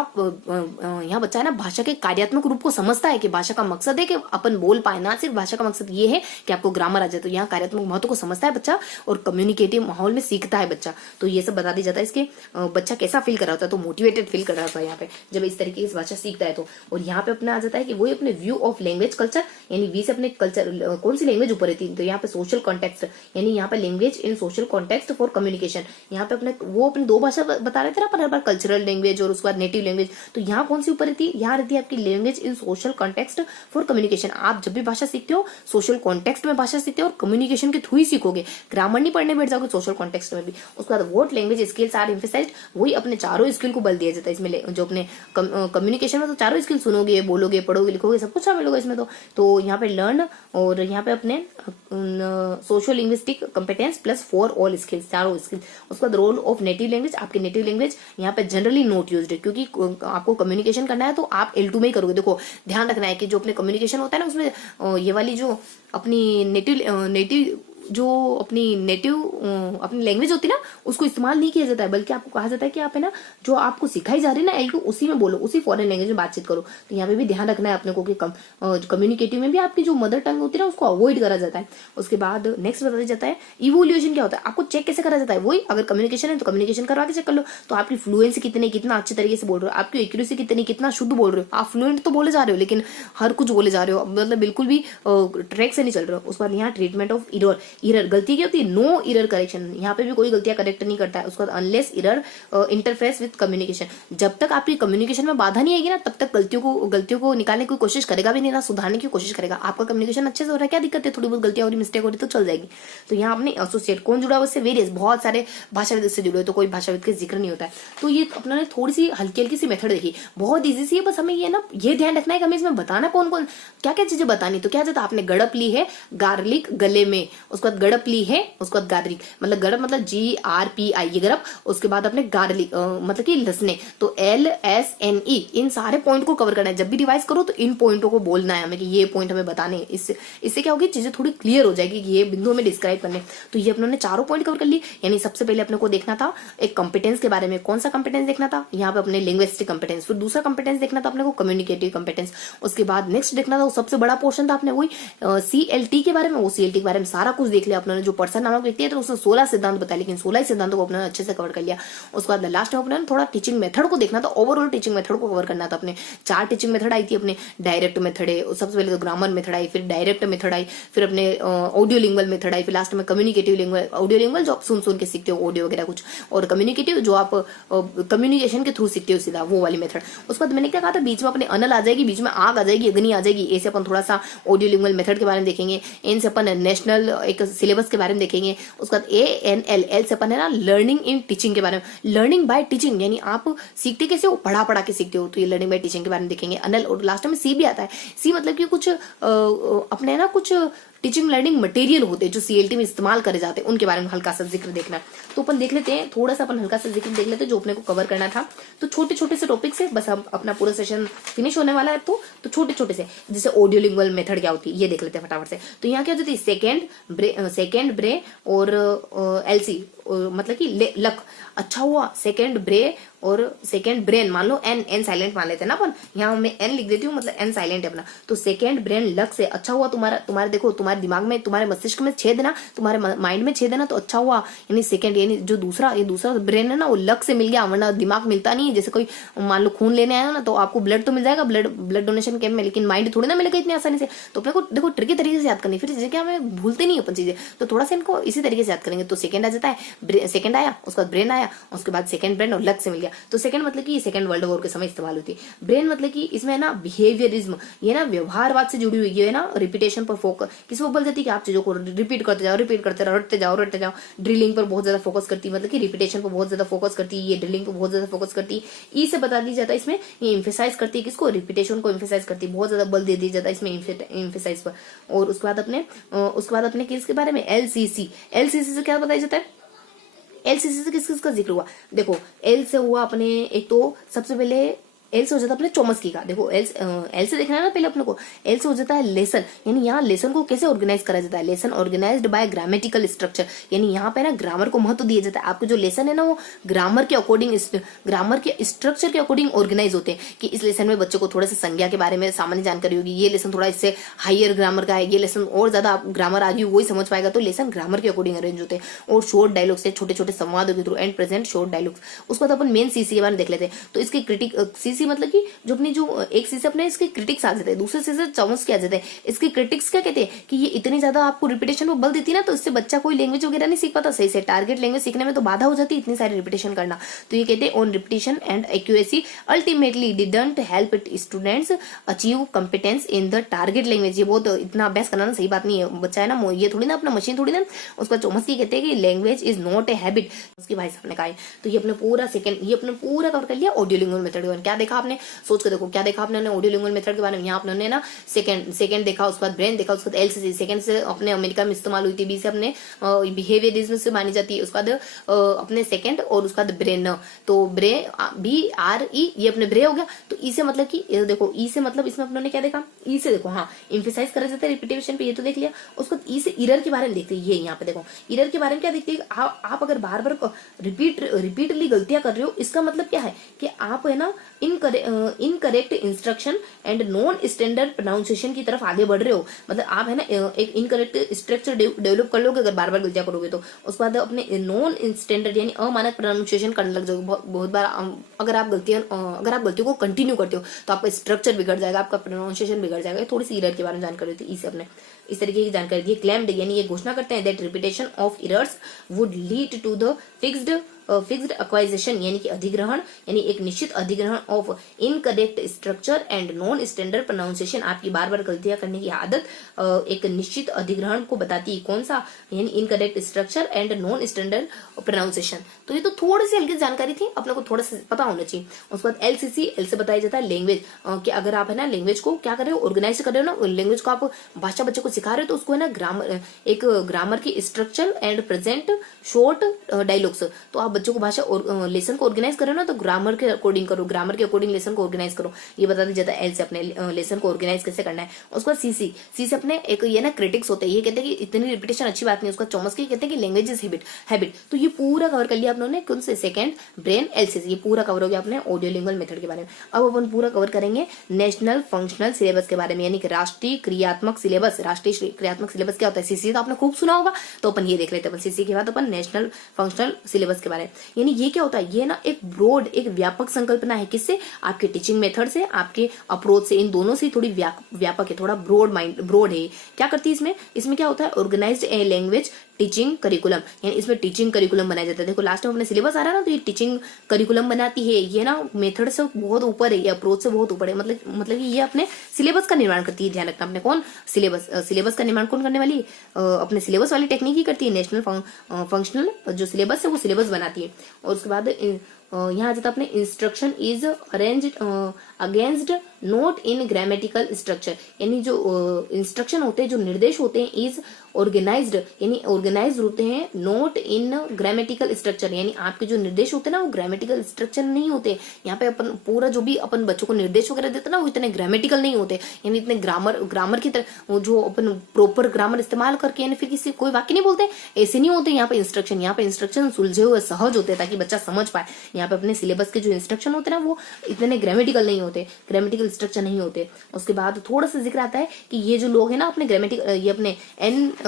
है ना भाषा के कार्यात्मक रूप को समझता है कि भाषा का मकसद है कि अपन बोल पाए, ना सिर्फ भाषा का मकसद ये है कि आपको ग्रामर आ जाए। तो यहाँ कार्यात्मक महत्व को समझता है बच्चा और कम्युनिकेटिव माहौल में सीखता है बच्चा। तो ये सब बता दिया जाता है इसके बच्चा कैसा फील कर रहा होता है, तो मोटिवेटेड फील कर रहा होता है यहाँ पे जब इस तरीके की भाषा सीखता है। तो और यहाँ पे अपना आ जाता है कि वही अपने व्यू ऑफ लैंग्वेज कल्चर, यानी वी से अपने कल्चर कौन सी लैंग्वेज ऊपर रहती है, तो यहाँ पे सोशल कॉन्टेक्स्ट, यानी यहाँ पे language in social context for communication, यहाँ पे अपनी दो भाषा बता रहे थे ना पर हर बार, कल्चरल लैंग्वेज और उसके बाद नेटिव लैंग्वेज। तो यहाँ कौन सी ऊपर रहती है, यहाँ रहती है आपकी language in social context for communication. आप जब भी भाषा सीखते हो सोशल कॉन्टेक्स्ट में भाषा सीखते हो और कम्युनिकेशन के थ्रू ही सीखोगे, ग्रामर नहीं पढ़ने बैठ जाओगे सोशल कॉन्टेक्स्ट में भी। उसके बाद what language skills are emphasised, वही अपने चारों स्किल को बल दिया जाता है इसमें, जो अपने कम्युनिकेशन में तो चारों स्किल सुनोगे, बोलोगे, पढ़ोगे, लिखोगे, सब कुछ शामिल होगा इसमें। तो यहाँ पे लर्न और यहाँ पे अपने social linguistic competence plus for all skills, चारों स्किल्स। उसके बाद रोल ऑफ नेटिव लैंग्वेज, आपकी नेटिव लैंग्वेज यहाँ पे जनरली नोट यूज्ड है, क्योंकि आपको कम्युनिकेशन करना है तो आप L2 में ही करोगे। देखो ध्यान रखना है कि जो अपने कम्युनिकेशन होता है ना उसमें ये वाली जो अपनी नेटिव जो अपनी नेटिव अपनी लैंग्वेज होती है ना उसको इस्तेमाल नहीं किया जाता है, बल्कि आपको कहा जाता है कि आप है ना जो आपको सिखाई जा रही है ना L2 उसी में बोलो, उसी फॉरेन लैंग्वेज में बातचीत करो। तो यहाँ पे भी ध्यान रखना है अपने को कि कम्युनिकेटिव में भी आपकी जो मदर टंग होती है ना उसको अवॉइड करा जाता है। उसके बाद नेक्स्ट बताया जाता है इवोल्यूशन क्या होता है, आपको चेक कैसे करा जाता है, वही अगर कम्युनिकेशन है तो कम्युनिकेशन करवा के चेक कर लो, तो आपकी फ्लुएंसी कितना अच्छे तरीके से बोल रहे हो, आपकी एक्यूरेसी कितना शुद्ध बोल रहे हो, आप फ्लुएंट तो बोले जा रहे हो लेकिन हर कुछ बोले जा रहे हो, मतलब बिल्कुल भी ट्रैक से नहीं चल रहे हो। उसके बाद यहाँ ट्रीटमेंट ऑफ इरर गलती क्या होती है, नो इरर करेक्शन, यहाँ पे भी कोई गलतियां करेक्ट नहीं करता है। उसके बाद unless error interface with communication, जब तक आपकी कम्युनिकेशन में बाधा नहीं आएगी ना तब तक गलतियों को निकालने की कोशिश करेगा भी नहीं, ना सुधारने की कोशिश करेगा। आपका कम्युनिकेशन अच्छे से हो रहा है, क्या दिक्कत है, थोड़ी बहुत गलतियां हो रही, मिस्टेक हो रही तो चल जाएगी। तो यहाँ अपने एसोसिएट कौन जुड़ा हुआ उससे, वेरियस बहुत सारे भाषाविद से जुड़े हुए, तो कोई भाषाविद का जिक्र नहीं होता है। तो ये अपना ने थोड़ी सी हल्की सी मेथड देखी, बहुत ईजी सी है, बस हमें ये ना ये ध्यान रखना है कि हमें इसमें बताना कौन कौन क्या क्या चीजें बतानी। तो क्या जाता है, आपने गड़प ली है गार्लिक गले में, उसके बाद गड़प ली है, उसके बाद गार्लिक मतलब गड़प मतलब GRPI ये गड़प, उसके बाद अपने गार्लिक मतलब कि लसने, तो LSNE इन सारे पॉइंट को कवर करना है। जब भी रिवाइज करो तो इन पॉइंटों को बोलना है हमें कि ये पॉइंट हमें बताने हैं, इससे क्या होगी, चीजें थोड़ी क्लियर हो जाएगी कि ये बिंदु हमें डिस्क्राइब करने। तो ये अपने चारों पॉइंट कवर कर ली, यानी सबसे पहले अपने को देखना था एक कंपिटेंस के बारे में, कौन सा कंपिटेंस देखना था, यहाँ पे अपने लिंग्विस्टिक कंपिटेंस, फिर दूसरा कंपिटेंस देखना था अपने को कम्युनिकेटिव कंपिटेंस, उसके बाद नेक्स्ट देखना था वो सबसे बड़ा पोर्शन था अपने वही CLT के बारे में, वो CLT के बारे में सारा कुछ देख लिया अपने, जो पर्सन नामक व्यक्ति है तो उसने 16 सिद्धांत बताया, लेकिन 16 सिद्धांतों को अपने अच्छे से कवर कर लिया। उसके बाद लास्ट में अपने थोड़ा टीचिंग मेथड को देखना था, ओवरऑल टीचिंग मेथड को कवर करना था अपने। 4 टीचिंग मेथड आई थी अपने, डायरेक्ट मेथड है, सबसे पहले तो ग्रामर मेथड आई, फिर डायरेक्ट मेथड आई, फिर अपने ऑडियो लिंगुअल मेथड आई, फिर लास्ट में कम्युनिकेटिव लिंगुअल, ऑडियो लिंगुअल जो आप सुन के सीखते हो ऑडियो वगैरह कुछ, और कम्युनिकेटिव जो आप कम्युनिकेशन के थ्रू सीखते हो सीधा, वो वाली मेथड। उसके बाद मैंने क्या कहा था, बीच में अपने अनल आ जाएगी, बीच में आग आ जाएगी, अग्नि आ जाएगी, ऐसे अपन थोड़ा सा ऑडियो लिंगुअल मेथड के बारे में देखेंगे, एन से अपन नेशनल एक सिलेबस के बारे में देखेंगे। उसके बाद ANL से अपन है ना लर्निंग इन टीचिंग के बारे में, लर्निंग बाय टीचिंग यानी आप सीखते कैसे हो, पढ़ा के सीखते हो, तो ये लर्निंग बाय टीचिंग के बारे में देखेंगे। अनल और लास्ट में C भी आता है। C मतलब कि कुछ अपने ना कुछ टीचिंग लर्निंग मटेरियल होते हैं जो CLT में इस्तेमाल करे जाते हैं, उनके बारे में हल्का सा जिक्र देखना है। तो अपन देख लेते हैं, थोड़ा सा अपन हल्का सा जिक्र देख लेते हैं जो अपने को कवर करना था। तो छोटे छोटे से टॉपिक से बस हम अपना पूरा सेशन फिनिश होने वाला है, तो छोटे छोटे से जैसे ऑडियो लिंगुअल मेथड क्या होती है ये देख लेते हैं फटाफट से। तो यहाँ क्या होती है, सेकेंड ब्रे और LC मतलब कि लक, अच्छा हुआ सेकेंड ब्रे और सेकेंड ब्रेन, मान लो एन साइलेंट मान लेते हैं ना अपन, यहाँ मैं N लिख देती हूँ, मतलब N साइलेंट है अपना। तो सेकेंड ब्रेन लक से अच्छा हुआ, तुम्हारे देखो तुम्हारे दिमाग में, तुम्हारे मस्तिष्क में छेद है ना, तुम्हारे माइंड में छेद है ना, तो अच्छा हुआ, यानी सेकेंड, यानी जो दूसरा ब्रेन है ना वो लक से मिल गया, वरना दिमाग मिलता नहीं है। जैसे कोई मान लो खून लेने आया ना तो आपको ब्लड तो मिल जाएगा ब्लड डोनेशन कैंप में, लेकिन माइंड थोड़ी ना मिलेगा इतनी आसानी से। तो अपने को देखो ट्रिकी तरीके से याद करनी, फिर जैसे क्या हमें भूलते नहीं अपन चीजें, तो थोड़ा सा इनको इसी तरीके से याद करेंगे। तो सेकेंड आ जाता है, सेकेंड आया, उसके बाद ब्रेन आया, उसके बाद सेकेंड ब्रेन और लक से मिल गया। तो सेकेंड मतलब कि सेकेंड वर्ल्ड वॉर के समय इस्तेमाल होती है। ब्रेन मतलब कि इसमें है ना बिहेवियरिज्म, ये ना व्यवहारवाद से जुड़ी हुई है ना, रिपीटेशन पर फोकस, किस पर बोल जाती है कि आप चीजों को रिपीट करते जाओ, रटते जाओ। ड्रिलिंग पर बहुत ज्यादा फोकस करती है, मतलब कि रिपीटेशन पर बहुत ज्यादा फोकस करती है, ये ड्रिलिंग पर बहुत ज्यादा फोकस करती है। ई से बता दी जाता है इसमें, ये इम्फेसाइज करती है किसको, रिपीटेशन को इम्फेसाइज करती है, बहुत ज्यादा बल दे दिया जाता है इसमें इम्फेसाइज पर। और उसके बाद अपने किसके बारे में, LCC से क्या बताया जाता है, LCC से किस का जिक्र हुआ, देखो L से हुआ अपने, एक तो सबसे पहले एल से हो जाता है अपने चौमस्की का, देखो एल से देखना है ना पहले अपने को। एल से हो जाता है लेसन, यानी यहाँ लेसन को कैसे ऑर्गेनाइज करा जाता है, lesson organised by grammatical structure, यानी यहाँ पे ना ग्रामर को महत्व दिया जाता है। आपको जो लेसन है ना वो ग्रामर के अकॉर्डिंग, ग्रामर के स्ट्रक्चर के अकॉर्डिंग ऑर्गेनाइज होते हैं, कि इस लेसन में बच्चों को थोड़ा सा संज्ञा के बारे में सामान्य जानकारी होगी, ये लेसन थोड़ा इससे हायर ग्रामर का है, ये लेसन और ज्यादा ग्रामर आ गई वही समझ पाएगा, तो लेसन ग्रामर के अकॉर्डिंग अरेंज होते हैं। और शॉर्ट डायलॉग से छोटे छोटे संवादों के through and present short dialogues. उसके बाद अपन मेन CC के बारे में देख लेते हैं। तो इसके क्रिटिक CC मतलब कि जो अपनी जो एक CC अपने इसके क्रिटिक्स आ जाते हैं, दूसरे CC चौमस आ जाते हैं। इसके क्रिटिक्स क्या कहते हैं कि ये इतनी ज्यादा आपको रिपीटेशन पर बल देती है ना, तो इससे बच्चा कोई लैंग्वेज वगैरह नहीं सीख पाता सही से, टारगेट लैंग्वेज सीखने में तो बाधा हो जाती है इतनी सारी रिपीटेशन करना। तो ये कहते हैं on repetition and accuracy ultimately didn't help it students achieve competence in the target language. ये बहुत इतना अभ्यास करना सही बात नहीं है, बच्चा है ना ये थोड़ी ना अपना मशीन थोड़ी ना। उसका चौमस्की कहते हैं कि language is not a habit, उसकी भाई साहब ने कहा है। तो ये अपने पूरा कवर कर लिया ऑडियो लिंगुअल मेथड। क्या देखा देखा आपने, सोच कर देखो क्या देखा आपने ऑडियो लिंगुअल मेथड के बारे में। यहाँ आपने ना सेकंड देखा, उसके बाद ब्रेन देखा, उसके बाद LCC सेकंड से अपने अमेरिका में इस्तेमाल हुई थी, B से अपने बिहेवियरिज्म से मानी जाती है, उसके बाद अपने सेकंड और उसके बाद ब्रेन, तो ब्रे BRE ये अपने ब्रे हो गया। तो ई से मतलब कि देखो ई से मतलब इसमें अपने क्या देखा, ई से देखो हाँ इम्फेसाइज करा जाता है रिपीटेशन पे, ये तो देख लिया। उसको ई से इरर के बारे में देखते हैं, ये यहाँ पे देखो इरर के बारे में क्या देखते हैं, आप अगर बार बार रिपीटली गलतियां कर रहे हो, इसका मतलब क्या है कि आप है ना incorrect instruction and non standard pronunciation की तरफ आगे बढ़ रहे हो। मतलब आप है ना एक इनकरेक्ट स्ट्रक्चर डेवलप कर लोगे अगर बार बार गलतियां करोगे तो। उसके बाद अपने नॉन स्टैंडर्ड यानी अमानक प्रोनाउंसिएशन करने लग जाओगे बहुत बार। अगर आप गलतियों को कंटिन्यू करते हो तो आपका स्ट्रक्चर बिगड़ जाएगा, आपका प्रोनाउंसिएशन बिगड़ जाएगा। थोड़ी सी इरर के बारे में जानकारी होती है, इसे अपने इस तरीके की जानकारी दी। क्लेम्ड यानी ये घोषणा करते हैं that repetition of errors would lead to the fixed acquisition यानी कि अधिग्रहण, यानी एक निश्चित अधिग्रहण of incorrect structure and non standard pronunciation. आपकी बार बार गलतियां करने की आदत एक निश्चित अधिग्रहण को बताती है। कौन सा, यानी incorrect structure and non standard pronunciation. तो ये तो थोड़ी सी हल्की जानकारी थी, अपने को थोड़ा सा पता होना चाहिए। उसके बाद LCC, एल से बताया जाता है लैंग्वेज, कि अगर आप है ना लैंग्वेज को क्या कर रहे हो, ऑर्गेनाइज कर रहे हो ना, लैंग्वेज को आप भाषा बच्चे को सिखा रहे हो, तो उसको है ना ग्रामर की structure and present short dialogues. तो आप बच्चों को भाषा और लेसन को ऑर्गेनाइज करो ना, तो ग्रामर के अकॉर्डिंग करो, ग्रामर के अकॉर्डिंग लेसन को ऑर्गेनाइज करो। ये बता दिया जाता है एल से अपने लेसन को ऑर्गेनाइज कैसे करना है। उसके बाद सी से अपने एक ये ना क्रिटिक्स होते हैं, ये कहते हैं कि इतनी रिपीटेशन अच्छी बात नहीं। उसका चॉमस्की कहते हैं कि लैंग्वेज इज हैबिट। तो ये पूरा कवर कर लिया आपने कौन से, सेकंड, ब्रेन, LCC, ये पूरा कवर हो गया अपने ऑडियो लिंगुअल मेथड के बारे में। अब अपन पूरा कवर करेंगे नेशनल फंक्शनल सिलेबस के बारे में, यानी कि राष्ट्रीय क्रियात्मक सिलेबस। राष्ट्रीय क्रियात्मक सिलेबस क्या होता है, CC तो आपने खूब सुना होगा, तो अपन ये देख लेते हैं। अपन CC के बाद अपन नेशनल फंक्शनल सिलेबस के बारे में, यानी ये क्या होता है, ये ना एक ब्रॉड एक व्यापक संकल्पना है। किससे, आपके टीचिंग मेथड से, आपके अप्रोच से, इन दोनों से थोड़ी व्यापक है, थोड़ा ब्रॉड है। क्या करती है इसमें क्या होता है, organized a language teaching curriculum, यानी इसमें टीचिंग करिकुलम बनाया जाता है। देखो लास्ट में अपने सिलेबस आ रहा है ना, तो ये टीचिंग करिकुलम बनाती है। ये ना मेथड से बहुत ऊपर है, ये अप्रोच से बहुत ऊपर है। मतलब कि ये अपने सिलेबस का निर्माण करती है। ध्यान रखना अपने कौन, सिलेबस का निर्माण कौन करने वाली है, अपने सिलेबस वाली टेक्निक ही करती है। नेशनल फंक्शनल जो सिलेबस है वो सिलेबस बनाती है। और उसके बाद यहाँ जाता अपने instruction is arranged against note in grammatical structure, यानी जो इंस्ट्रक्शन होते हैं, जो निर्देश होते हैं, इज ऑर्गेनाइज्ड यानी ऑर्गेनाइज होते हैं नोट इन ग्रामेटिकल स्ट्रक्चर, यानी आपके जो निर्देश होते हैं ना वो ग्रामेटिकल स्ट्रक्चर नहीं होते। यहाँ पे अपन पूरा जो भी अपन बच्चों को निर्देश वगैरह देते हैं ना वो इतने ग्रामेटिकल नहीं होते, यानी इतने ग्रामर की तरह जो अपन प्रॉपर ग्रामर इस्तेमाल करके यानी फिर किसी कोई वाक्य नहीं बोलते, ऐसे नहीं होते। यहाँ पे इंस्ट्रक्शन सुलझे हुए सहज होते हैं ताकि बच्चा समझ पाए। यहाँ पे अपने सिलेबस के जो इंस्ट्रक्शन होते हैं ना वो इतने ग्रामेटिकल नहीं होते, ग्रामेटिकल स्ट्रक्चर नहीं होते। उसके बाद थोड़ा सा जिक्र आता है कि ये जो लोग हैं ना अपने ये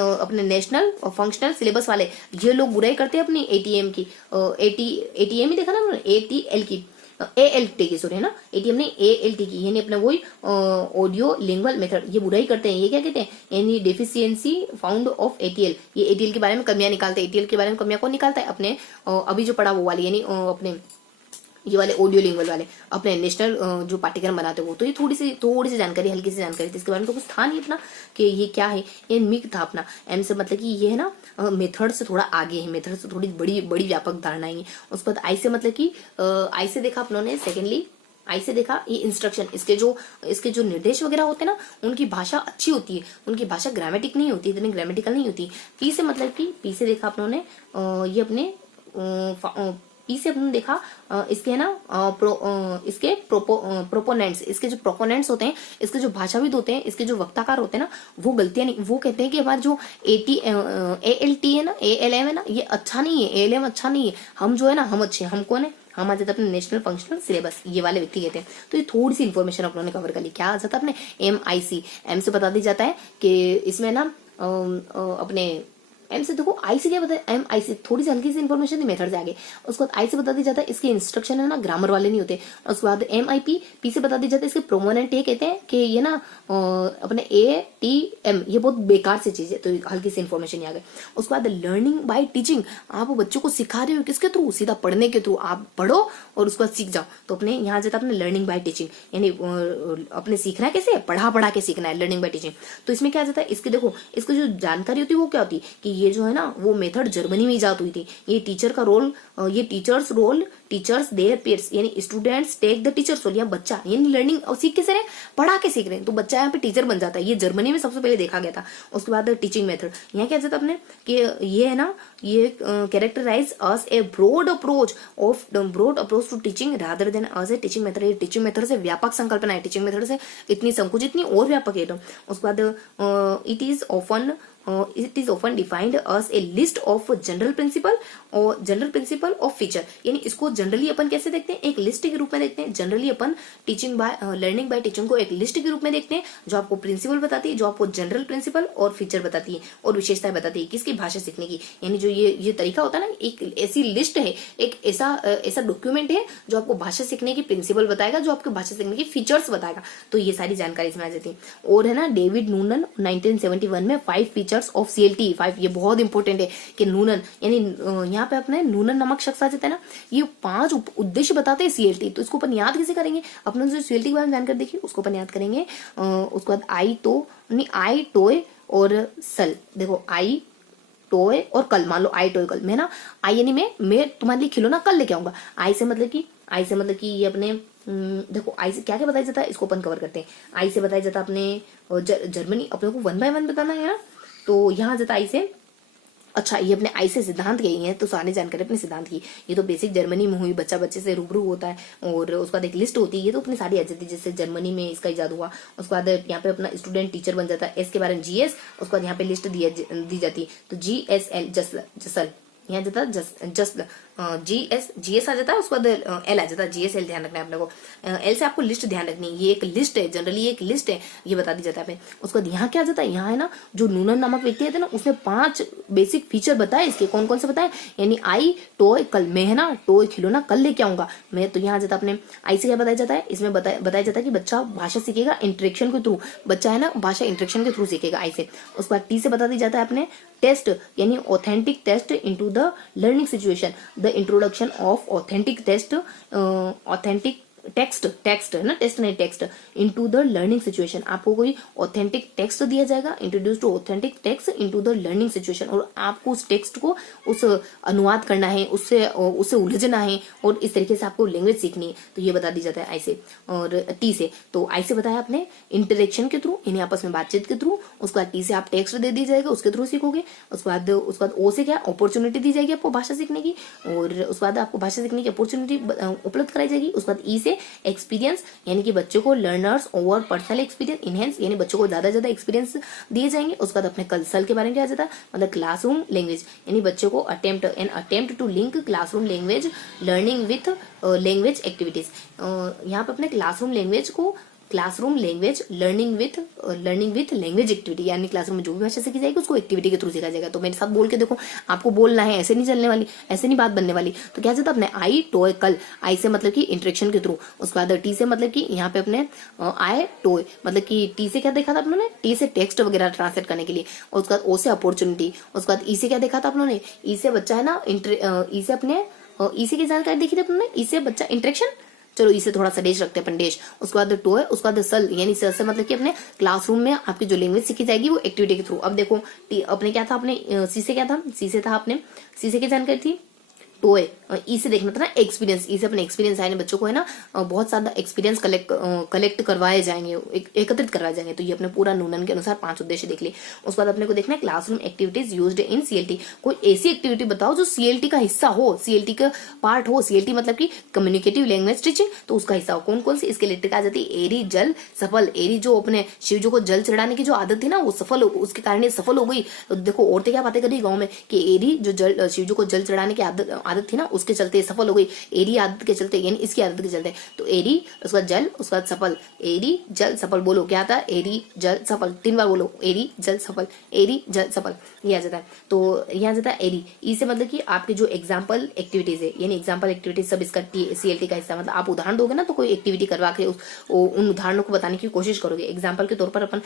अपने नेशनल और फंक्शनल सिलेबस वाले, ये लोग बुराई करते हैं अपनी ATM की, ATM ही देखा ना, ATL की, ALT की, सॉरी है ना, ATM नहीं ALT की, यानी अपने वही ऑडियो लिंगुअल मेथड, ये बुराई करते हैं। ये क्या कहते हैं, यानी डेफिशिएंसी फाउंड ऑफ ATL, ये ATL के बारे में कमियां निकालते हैं। ATL के बारे में कमियां कौन निकालता है, अपने अभी जो पढ़ा वो वाली, यानी अपने ये वाले ऑडियो लिंगुअल वाले अपने नेशनल जो पाठ्यक्रम बनाते हैं वो। तो ये थोड़ी सी जानकारी, हल्की सी जानकारी थी इसके बारे में, तो कुछ था नहीं अपना कि ये क्या है। ये मिक था अपना। M से मतलब कि ये है ना मेथड से थोड़ा आगे है, मेथड से थोड़ी बड़ी व्यापक धारणाएं हैं। उसके बाद I से मतलब कि I से देखा अपनों ने, सेकेंडली I से देखा ये इंस्ट्रक्शन, इसके जो निर्देश वगैरह होते हैं ना उनकी भाषा अच्छी होती है, उनकी भाषा ग्रामेटिक नहीं होती, इतनी ग्रामेटिकल नहीं होती। P से मतलब कि P से देखा अपनों ने ये अपने P से हमने देखा इसके है ना इसके प्रोपोनेंट्स, इसके जो प्रोपोनेंट्स होते हैं, इसके जो भाषाविद होते हैं, इसके जो वक्ताकार होते हैं ना, वो गलतियां नहीं, वो कहते हैं कि हमारा जो ALT है ना, ALM है ना, ये अच्छा नहीं है, ALM अच्छा नहीं है, हम जो है ना हम अच्छे हैं। हम कौन है, हम आ जाते अपने नेशनल फंक्शनल सिलेबस, ये वाले व्यक्ति कहते हैं। तो ये थोड़ी सी इन्फॉर्मेशन अपनों ने कवर कर ली। क्या आ जाता है अपने MIC, M से बता दी जाता है कि इसमें ना अपने M से देखो, I से क्या बता, MIC थोड़ी सी हल्की सी इन्फॉर्मेशन थी मेथड से आगे। उसके बाद I से बता दी जाता है इसके इंस्ट्रक्शन है ना ग्रामर वाले नहीं होते। उसके बाद MIP, P से बता दी जाता है इसके प्रोमोनेंट, ये कहते हैं कि ये ना अपने ATM, ये बहुत बेकार सी चीज है, तो हल्की सी इन्फॉर्मेशन आ गई। उसके बाद लर्निंग बाय टीचिंग, आप बच्चों को सिखा रहे हो किसके थ्रू, सीधा पढ़ने के थ्रू, आप पढ़ो और उसके बाद सीख जाओ। तो अपने यहाँ जाता है अपने लर्निंग बाय टीचिंग, यानी अपने सीखना है कैसे, पढ़ा के सीखना है, लर्निंग बाय टीचिंग। तो इसमें क्या जाता है, इसके देखो इसकी जो जानकारी होती है वो क्या होती है कि ये जो है ना वो मेथड जर्मनी में इजाद हुई थी। ये टीचर का रोल, ये teachers role, teachers their pairs यानी students take the teachers role. यहाँ बच्चा यानी लर्निंग और सीख कैसे रहे, पढ़ा के सीख रहे हैं, तो बच्चा यहाँ पे टीचर बन जाता है। ये जर्मनी में सबसे पहले देखा गया था। उसके बाद टीचिंग मेथड यहाँ क्या जाता अपने कि ये है ना, ये characterize as a broad approach to teaching rather than as a teaching method. ये टीचिंग मेथड से व्यापक संकल्पना है, टीचिंग मेथड से इतनी संकुचित नहीं और व्यापक है। तो उसके बाद it is often defined us A list of general principle और जनरल प्रिंसिपल ऑफ फीचर। यानी इसको जनरली अपन कैसे देखते हैं, एक लिस्ट के रूप में देखते हैं। Generally upon teaching by learning by teaching को एक लिस्ट के रूप में देखते हैं, जो आपको प्रिंसिपल बताती है, जो आपको जनरल प्रिंसिपल और फीचर बताती है और विशेषताएं बताती है किसकी, भाषा सीखने की। यानी जो ये तरीका होता है ना, एक ऐसी लिस्ट है, एक ऐसा डॉक्यूमेंट है जो आपको भाषा सीखने की प्रिंसिपल बताएगा, जो आपको भाषा सीखने की फीचर्स बताएगा। तो ये सारी जानकारी इसमें आ जाती है। और है ना डेविड नूनन 1971 में 5 फीचर्स ऑफ CLT 5, ये बहुत इंपॉर्टेंट है कि नूनन यानी यहाँ पे अपने नूनन नामक शख्स आ जाता है ना, ये 5 उद्देश्य बताते हैं CLT। तो इसको अपन याद कैसे करेंगे, अपने जो CLT के बारे में जानकर देखिए उसको अपन याद करेंगे। उसके बाद आई टोय और सल। देखो आई टोय और कल, मान लो आई टोय कल में ना, आई यानी मैं तुम्हारे लिए खिलौना कल लेके आऊंगा। आई से मतलब कि ये अपने देखो आई से क्या क्या बताया जाता है, इसको अपन कवर करते हैं। आई से बताया जाता है अपने जर्मनी, अपने को 1 बाय 1 बताना है ना, तो यहाँ जाता आई से। अच्छा ये अपने आई से सिद्धांत यही है, तो सारी जानकारी अपने सिद्धांत की। ये तो बेसिक जर्मनी में हुई, बच्चा बच्चे से रूबरू होता है और उसके बाद एक लिस्ट होती है। ये तो अपनी सारी आ जाती है, जैसे जर्मनी में इसका इजाद हुआ। उसके बाद यहाँ पे अपना स्टूडेंट टीचर बन जाता है, एस के बारे में GS। उसके बाद यहाँ पे लिस्ट दी जाती है, तो GSL जसल, यहाँ जाता जस्ट GS आ जाता है। उसके बाद L आ जाता है, GSL ध्यान रखना है अपने को। L से आपको लिस्ट ध्यान रखनी है, ये एक लिस्ट है, जनरली एक लिस्ट है, ये बता दी जाता है। उसके बाद यहाँ क्या जाता है, यहाँ है ना जो नूनन नामक व्यक्ति है ना, उसने 5 बेसिक फीचर बताए। इसके कौन कौन से बताए, यानी आई टॉय कल, मैं है ना टॉय खिलौना कल लेके आऊंगा मैं। तो यहाँ जाता अपने आई से क्या बताया जाता है, इसमें बताया जाता है कि बच्चा भाषा सीखेगा इंटरेक्शन के थ्रू, बच्चा है ना भाषा इंटरेक्शन के थ्रू सीखेगा आई से। उसके बाद T से बता दी जाता है अपने टेस्ट यानी authentic test into the learning situation, the introduction of authentic text है ना, टेस्ट नहीं text into the learning situation. आपको कोई ऑथेंटिक टेक्स्ट दिया जाएगा, introduce to authentic text into the learning situation, और आपको उस टेक्स्ट को उस अनुवाद करना है, उससे उलझना है और इस तरीके से आपको लैंग्वेज सीखनी है। तो ये बता दी जाता है आई से। और टी से, तो आई से बताया आपने इंटरेक्शन के थ्रू यानी आपस में बातचीत के थ्रू। उसके बाद टी से आप टेक्स्ट दे दी जाएगा, उसके थ्रू सीखोगे। उसके बाद ओ से क्या अपॉर्चुनिटी दी जाएगी आपको भाषा सीखने की, और उसके बाद आपको भाषा सीखने की अपॉर्चुनिटी उपलब्ध कराई जाएगी। उसके बाद ई से एक्सपीरियंस यानी कि बच्चों को learners over personal experience enhance, यानी बच्चों को ज्यादा एक्सपीरियंस दिए जाएंगे। उसके बाद अपने कल्सल के बारे में क्या जाता है, मतलब क्लासरूम लैंग्वेज यानी बच्चों को attempt to link classroom language learning with language activities. यहाँ पे अपने classroom language learning with language activity, यानी क्लासरूम में जो भी भाषा सीखी जाएगी उसको एक्टिविटी के थ्रू सीखा जाएगा। तो मेरे साथ बोल के देखो, आपको बोलना है, ऐसे नहीं चलने वाली, ऐसे नहीं बात बनने वाली। तो क्या जाता है अपने आई टॉय कल, आई से मतलब कि इंटरेक्शन के थ्रू। उसके बाद टी से मतलब कि यहाँ पे अपने आई टॉय मतलब कि टी से क्या देखा था अपने, टी से टेक्स्ट वगैरह ट्रांसलेट करने के लिए। और उसके बाद ओ से अपॉर्चुनिटी। उसके बाद ई से क्या देखा था अपनों ने, ई से बच्चा है ना ई से अपने ई से की जानकारी देखी थी अपने, ई से बच्चा इंटरेक्शन, चलो इसे थोड़ा सा डेश रखते हैं अपन डेश। उसके बाद टॉय, उसके बाद सल यानी सल से मतलब कि अपने क्लासरूम में आपकी जो लैंग्वेज सीखी जाएगी वो एक्टिविटी के थ्रू। अब देखो अपने क्या था, अपने सी से क्या था, सी से था अपने सी से की जानकारी थी टॉय। ई से देखना था ना एक्सपीरियंस, ई से अपने एक्सपीरियंस आए बच्चों को है ना बहुत ज्यादा एक्सपीरियंस कलेक्ट करवाए जाएंगे, एकत्रित करवाए जाएंगे। तो ये अपने पूरा नूनन के अनुसार 5 उद्देश्य देख लिए। उसके बाद अपने को देखना है classroom activities used in CLT। कोई ऐसी एक्टिविटी बताओ जो CLT का हिस्सा हो, CLT का पार्ट हो। CLT मतलब कि कम्युनिकेटिव लैंग्वेज टीचिंग, तो उसका हिस्सा हो। कौन कौन सी, इसके लिए आ जाती है एरी जल सफल। एरी जो अपने शिव जी को जल चढ़ाने की जो आदत थी ना वो सफल, उसके कारण सफल हो गई। देखो औरतें क्या बातें कर रही गाँव में कि एरी जो जल शिव जी को जल चढ़ाने की आदत थी ना उसके चलते सफल हो गई, एरी आदत के चलते यानी इसकी आदत के चलते। तो एरी, उसका जल, उसका सफल, एरी जल सफल। बोलो क्या था, एरी जल सफल, 3 बार बोलो, एरी जल सफल, एरी जल सफल, ये आ जाता है। तो यहाँ जाता है एरी। ई से मतलब कि आपके जो एग्जाम्पल एक्टिविटीज है, यानी एग्जाम्पल एक्टिविटीज सब इसका CLT का हिस्सा। मतलब आप उदाहरण दोगे ना तो कोई एक्टिविटी करवा के उन उदाहरणों को बताने की कोशिश करोगे। एग्जाम्पल के तौर पर अपन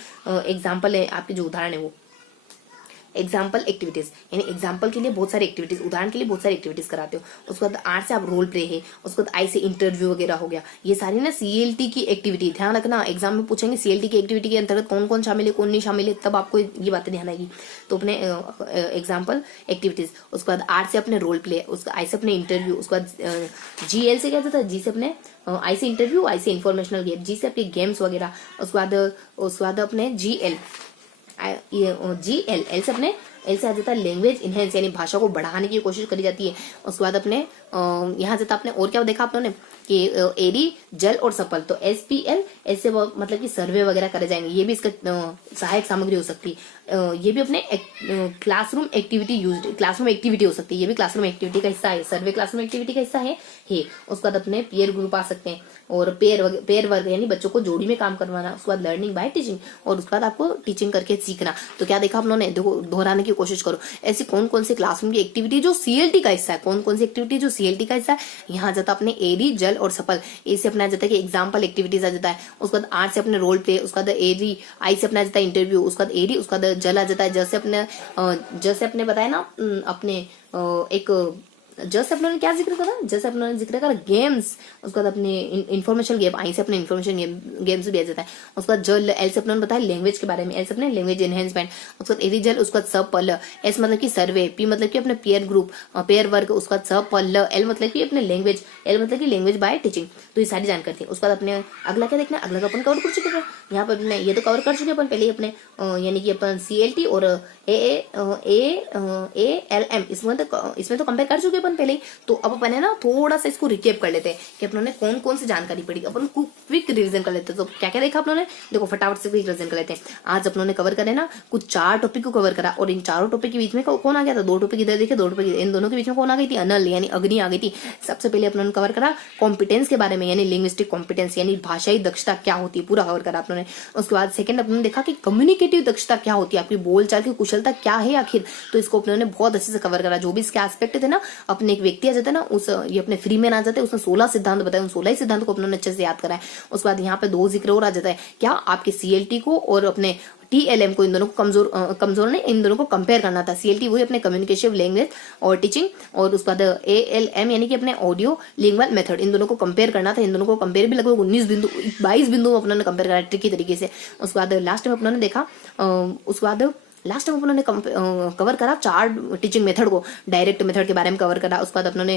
एग्जाम्पल है आपके जो उदाहरण है वो एग्जाम्पल एक्टिविटीज, यानी एग्जाम्पल के लिए बहुत सारी एक्टिविटीज, उदाहरण के लिए बहुत सारी एक्टिविटीज कराते हो। उसके बाद आर से आप रोल प्ले है, उसके बाद आई से इंटरव्यू वगैरह हो गया। ये सारी ना सीएलटी की एक्टिविटी, ध्यान रखना एग्जाम में पूछेंगे सीएलटी की एक्टिविटी के अंतर्गत कौन कौन शामिल है कौन नहीं शामिल है, तब आपको ये बातें ध्यान आएगी। तो अपने एग्जाम्पल एक्टिविटीज, उसके बाद आर से अपने रोल प्ले, उसका आई से अपने इंटरव्यू, उसके बाद जीएल से क्या होता है, जी से अपने आई से इंटरव्यू, आई से इंफॉर्मेशनल गेम, जी से अपने गेम्स वगैरह, उसके बाद अपने जीएल एल से अपने एल से आ जाता है लैंग्वेज इनहेंस, यानी भाषा को बढ़ाने की कोशिश करी जाती है। उसके बाद अपने यहाँ जाता अपने और क्या देखा आप लोगों ने कि एडी जल और सफल, तो एसपीएल ऐसे मतलब कि सर्वे वगैरह करे जाएंगे, ये भी इसका सहायक सामग्री हो सकती है। ये भी अपने क्लासरूम एक्टिविटी क्लासरूम एक्टिविटी हो सकती है, ये भी क्लासरूम एक्टिविटी का हिस्सा है, सर्वे क्लासरूम एक्टिविटी का हिस्सा है। उसके बाद अपने पेयर ग्रुप आ सकते हैं, और पेयर वर्ग यानी बच्चों को जोड़ी में काम करवाना। उसके बाद लर्निंग बाय टीचिंग, और उसके बाद आपको टीचिंग करके सीखना। तो क्या देखा आप लोगों ने, देखो दोहराने की कोशिश करो ऐसी कौन कौन सी क्लासरूम की एक्टिविटी जो सीएलटी का हिस्सा है, कौन कौन सी एक्टिविटी जो सीएलटी का हिस्सा है। यहाँ जाता अपने एडी जल और सफल, ए से अपना जाता है कि एग्जाम्पल एक्टिविटीज आ जाता है। उसके बाद आर से अपने रोल प्ले, उसके बाद एडी आई से अपना जाता है इंटरव्यू, उसके बाद एडी, उसके बाद जल आ जाता है, जैसे अपने बताया ना अपने एक जैसे अपने क्या जिक्र करा, जैसे अपने जिक्र करा गेम्स, उसके बाद अपने इन्फॉर्मेशन गेम, आई से अपने इन्फॉर्मेशन गेम्स भी आ जाता है। उसके बाद जल, एल से अपने बताया लैंग्वेज के बारे में, एल से अपने लैंग्वेज एनहेंसमेंट, उसके बाद एडी जल, उसके बाद सब पल, एस मतलब कि सर्वे, पी मतलब कि अपने पेयर ग्रुप पेयर वर्क, उसके बाद सब पल, एल मतलब कि अपने लैंग्वेज, एल मतलब कि लैंग्वेज बाय टीचिंग। तो ये सारी जानकारी थी। उसके बाद अपने अगला क्या देखना, अगला तो अपन कवर कर चुके थे, यहाँ पर अपने ये तो कवर कर चुके अपन पहले अपने यानी कि अपन सीएलटी और ALM इसमें तो कंपेयर कर चुके अपन पहले। तो अब अपन है ना थोड़ा सा इसको रिकेप कर लेते हैं कि अपनों ने कौन कौन सी जानकारी पढ़ी, अपन क्विक रिवीजन कर लेते हैं। तो क्या क्या देखा अपनों ने, देखो फटाफट से क्विक रिवीजन कर लेते हैं। आज अपनों ने कवर करे ना कुछ 4 टॉपिक को कवर करा, और इन चारों टॉपिक के बीच में कौन आ गया था, 2 टॉपिक इधर देखे, 2 टॉपिक इन दोनों के बीच में कौन आ गई थी, अनल यानी अग्नि आ गई थी। सबसे पहले अपनों ने कवर करा कॉम्पिटेंस के बारे में, यानी लिंग्विस्टिक कॉम्पिटेंस यानी भाषाई दक्षता क्या होती है, पूरा कवर करा अपनों ने। उसके बाद सेकंड अपनों ने देखा कि कम्युनिकेटिव दक्षता क्या होती है, आपकी बोलचाल की कुशलता क्या है आखिर, तो इसको अपनों ने बहुत अच्छे से कवर करा। जो भी इसके एस्पेक्ट थे ना, अपने एक व्यक्ति आ जाता है ना, उस ये अपने फ्रीमैन आ जाते हैं, उसने 16 सिद्धांत बताए, उन 16 सिद्धांत को अपनों ने अच्छे से याद करा है। उसके बाद यहाँ पे 2 जिक्र और आ जाता है, क्या आपके सीएलटी को और अपने टीएलएम को, इन दोनों को कमजोर नहीं, इन दोनों को कंपेयर करना था। सीएलटी वही अपने कम्युनिकेशन लैंग्वेज और टीचिंग, और उसके बाद एएलएम यानी कि अपने ऑडियो लिंगुअल मेथड, इन दोनों को कंपेयर करना था। इन दोनों को कंपेयर भी लगभग 22 बिंदु अपनों ने कंपेयर करा ट्रिकी तरीके से। उसके बाद लास्ट में अपनों ने देखा, उसके बाद लास्ट में उन्होंने कवर करा 4 टीचिंग मेथड को, डायरेक्ट मेथड के बारे में कवर करा। उसके बाद उन्होंने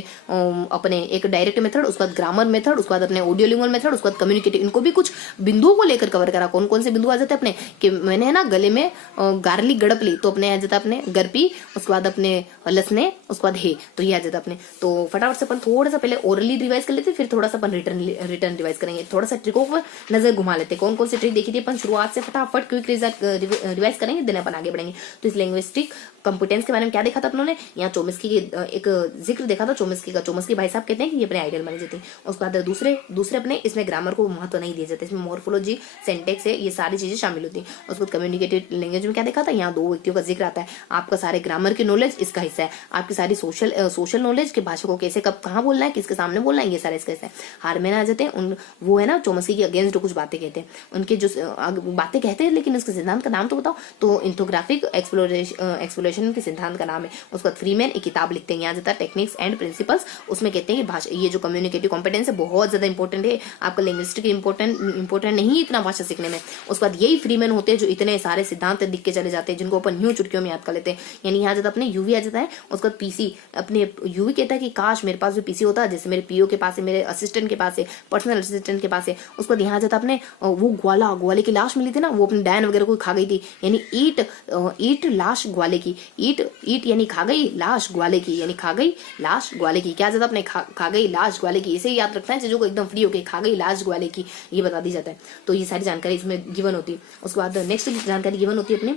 अपने एक डायरेक्ट मेथड, उसके बाद ग्रामर मेथड, उसके बाद अपने ऑडियो लिंगुअल मेथड, उसके बाद कम्युनिकेटिव, इनको भी कुछ बिंदुओं को लेकर कवर करा। कौन कौन से बिंदु आ जाते हैं अपने, कि मैंने है ना गले में गार्लिक गड़प ली, तो अपने आ जाता अपने गरपी, उसके बाद अपने लसने, उसके बाद हे, तो ये आ जाता अपने। तो फटाफट से अपन थोड़ा सा पहले ओरली रिवाइज कर लेते, फिर थोड़ा सा अपन रिटर्न रिवाइज करेंगे। थोड़ा सा ट्रिकों पर नजर घुमा लेते, कौन कौन सी ट्रिक देखी थी अपन शुरुआत से, फटाफट क्विक रिवाइज करेंगे, दिन अपन आगे बढ़ेंगे। तो इस लिंग्विस्टिक कंपिटेंस के बारे में क्या देखा था अपनों ने, यहाँ चोम्स्की की एक जिक्र देखा था चोम्स्की का। चोम्स्की भाई साहब कहते हैं कि ये अपने आइडियल माने जाते हैं। उसके बाद दूसरे अपने इसमें ग्रामर को महत्व नहीं दिया जाता, इसमें मोर्फोलॉजी, सेंटेक्स है, ये सारी चीजें शामिल होती हैं। उसके बाद कम्युनिकेटिव लैंग्वेज में क्या देखा था, यहाँ 2 व्यक्तियों का जिक्र आता है। आपका सारे ग्रामर की नॉलेज इसका हिस्सा है, आपकी सारी सोशल नॉलेज के भाषा को कैसे कब कहाँ बोलना है, किसके सामने बोलना है, ये सारा इसका हिस्सा है। हारमैन आ जाते हैं, वो है ना चोम्स्की के अगेंस्ट कुछ बातें कहते हैं, उनके जो बातें कहते हैं, लेकिन उसके सिद्धांत का नाम तो बताओ, तो इंथोग्राफिक एक्सप्लोरेशन के सिद्धांत का नाम है। उसके बाद फ्रीमैन एक किताब लिखते हैं, यहाँ जाता है टेक्निक्स एंड प्रिंसिपल्स, उसमें कहते हैं कि भाषा, ये जो कम्युनिकेटिव कॉम्पिटेंस है बहुत ज्यादा इंपॉर्टेंट है, आपका लिंग्विस्टिक इंपॉर्टेंट नहीं है इतना भाषा सीखने में। उसके बाद यही फ्रीमैन होते हैं जो इतने सारे सिद्धांत लिख के चले जाते हैं, जिनको अपन यूं चुटकियों में याद कर लेते हैं। यानी यहाँ जाता अपने यूवी आ जाता है, उसके बाद पीसी, अपने यूवी कहता है कि काश मेरे पास भी पीसी होता, जैसे मेरे पीओ के पास है, मेरे असिस्टेंट के पास है, पर्सनल असिस्टेंट के पास है। उसके बाद यहाँ जाता अपने वो ग्वाले की लाश मिली थी ना, वो अपने डैन वगैरह को खा गई थी, यानी ईट लाश ग्वाले की, ईट यानी खा गई, लाश ग्वाले की यानी खा गई लाश ग्वाले की। क्या जाता अपने खा गई लाश ग्वाले की, इसे याद रखना है चीजों को एकदम फ्री होके, खा गई लाश ग्वाले की, ये बता दी जाता है। तो ये सारी जानकारी इसमें गिवन होती है। उसके बाद नेक्स्ट जानकारी गिवन होती है अपने,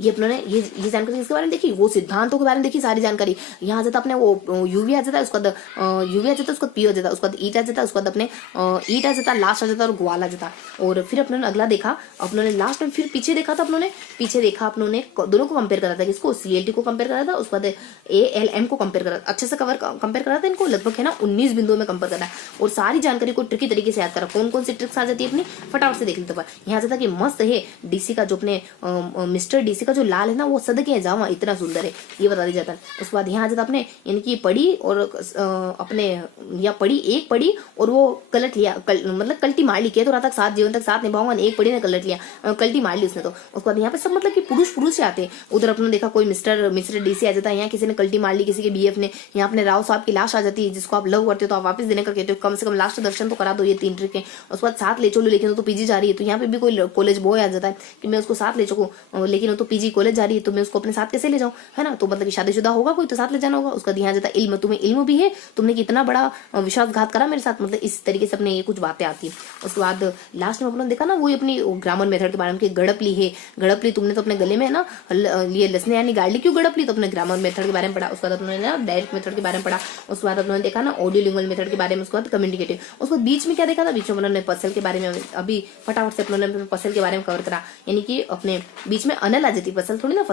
ये अपनों ने ये जानकारी इसके बारे में देखी, वो सिद्धांतों के बारे में देखी सारी जानकारी। यहाँ जाता अपने वो यूवी आ जाता है, उसके बाद यूवी आ जाता है, उसके बाद पी आ जाता है, उसके बाद ईट आ जाता है, उसके बाद अपने ईट आ जाता है, लास्ट आ जाता है और ग्वाल आ जाता। और फिर अपनों ने अगला देखा, अपनों ने लास्ट में फिर पीछे देखा था, अपनों ने पीछे देखा, अपनों ने दोनों को कंपेयर करा था, किसको, सीएलटी को कंपेयर करा था, उसके बाद ALM को कंपेयर करा, अच्छे से कंपेयर करा था इनको, लगभग है ना 19 बिंदुओं में कंपेयर करा, और सारी जानकारी को ट्रिकी तरीके से याद करा। कौन कौन सी ट्रिक्स आ जाती है अपनी, फटाफट से देख लेते हैं। यहाँ जाता कि मस्त है डीसी का, जो अपने मिस्टर डीसी का जो लाल है ना वो सदके जावा इतना सुंदर है, ये बता दिया जाता है। उसके बाद यहाँ आ जाता अपने यानी कि पढ़ी और अपने या पढ़ी एक पढ़ी और वो कलट लिया मतलब कल्टी मार ली, कह तो रहा था साथ जीवन तक साथ निभाऊंगा, एक पढ़ी ने कलट लिया, कल्टी मार ली उसने। तो उसके बाद यहाँ पे सब मतलब कि पुरुष पुरुष से आते हैं। उधर अपने देखा कोई मिस्टर डीसी आ जाता है, यहाँ किसी ने कल्टी मार ली किसी के बीएफ ने, यहाँ अपने राव साहब की लाश आ जाती है जिसको आप लव करते हो तो आप वापस देने का कहते हो, कम से कम लास्ट दर्शन तो करा दो, ये 3 ट्रिक है। उसके बाद साथ ले चलो लेकिन वो तो पीजी जा रही है, तो यहाँ पे भी कोई कॉलेज बॉय आ जाता है कि मैं उसको साथ ले चलूँ लेकिन वो तो पीजी कॉलेज जा रही है, तो मैं उसको अपने साथ कैसे ले जाऊँ, है ना। तो मतलब कि शादीशुदा होगा कोई तो साथ ले जाना होगा। उसका ध्यान जाता है इल्म, तुम्हें इल्म भी है, तुमने कितना बड़ा विश्वासघात करा मेरे साथ, मतलब इस तरीके से अपने ये कुछ बातें आती है। उसके बाद लास्ट में अपने देखा ना वो अपनी ग्रामर मेथड के बारे में, गड़पली है, गड़पली तुमने तो अपने गले में ना ये लसने यानी गाड़ ली, क्यों गड़पली, तो अपने ग्रामर मेथड के बारे में पढ़ा। उसके बाद अपने ना डायरेक्ट मेथड के बारे में पढ़ा। उसके बाद अपने देखा ना ऑडियो लिंगुअल मेथड के बारे में। उसके बाद कम्युनिकेटिव। उसके बाद बीच में क्या देखा था, बीच में उन्होंने पसल के बारे में, अभी फटाफट से अपने पसल के बारे में कवर करा, यानी कि अपने बीच में अनल आ जाती, फसल थोड़ी ना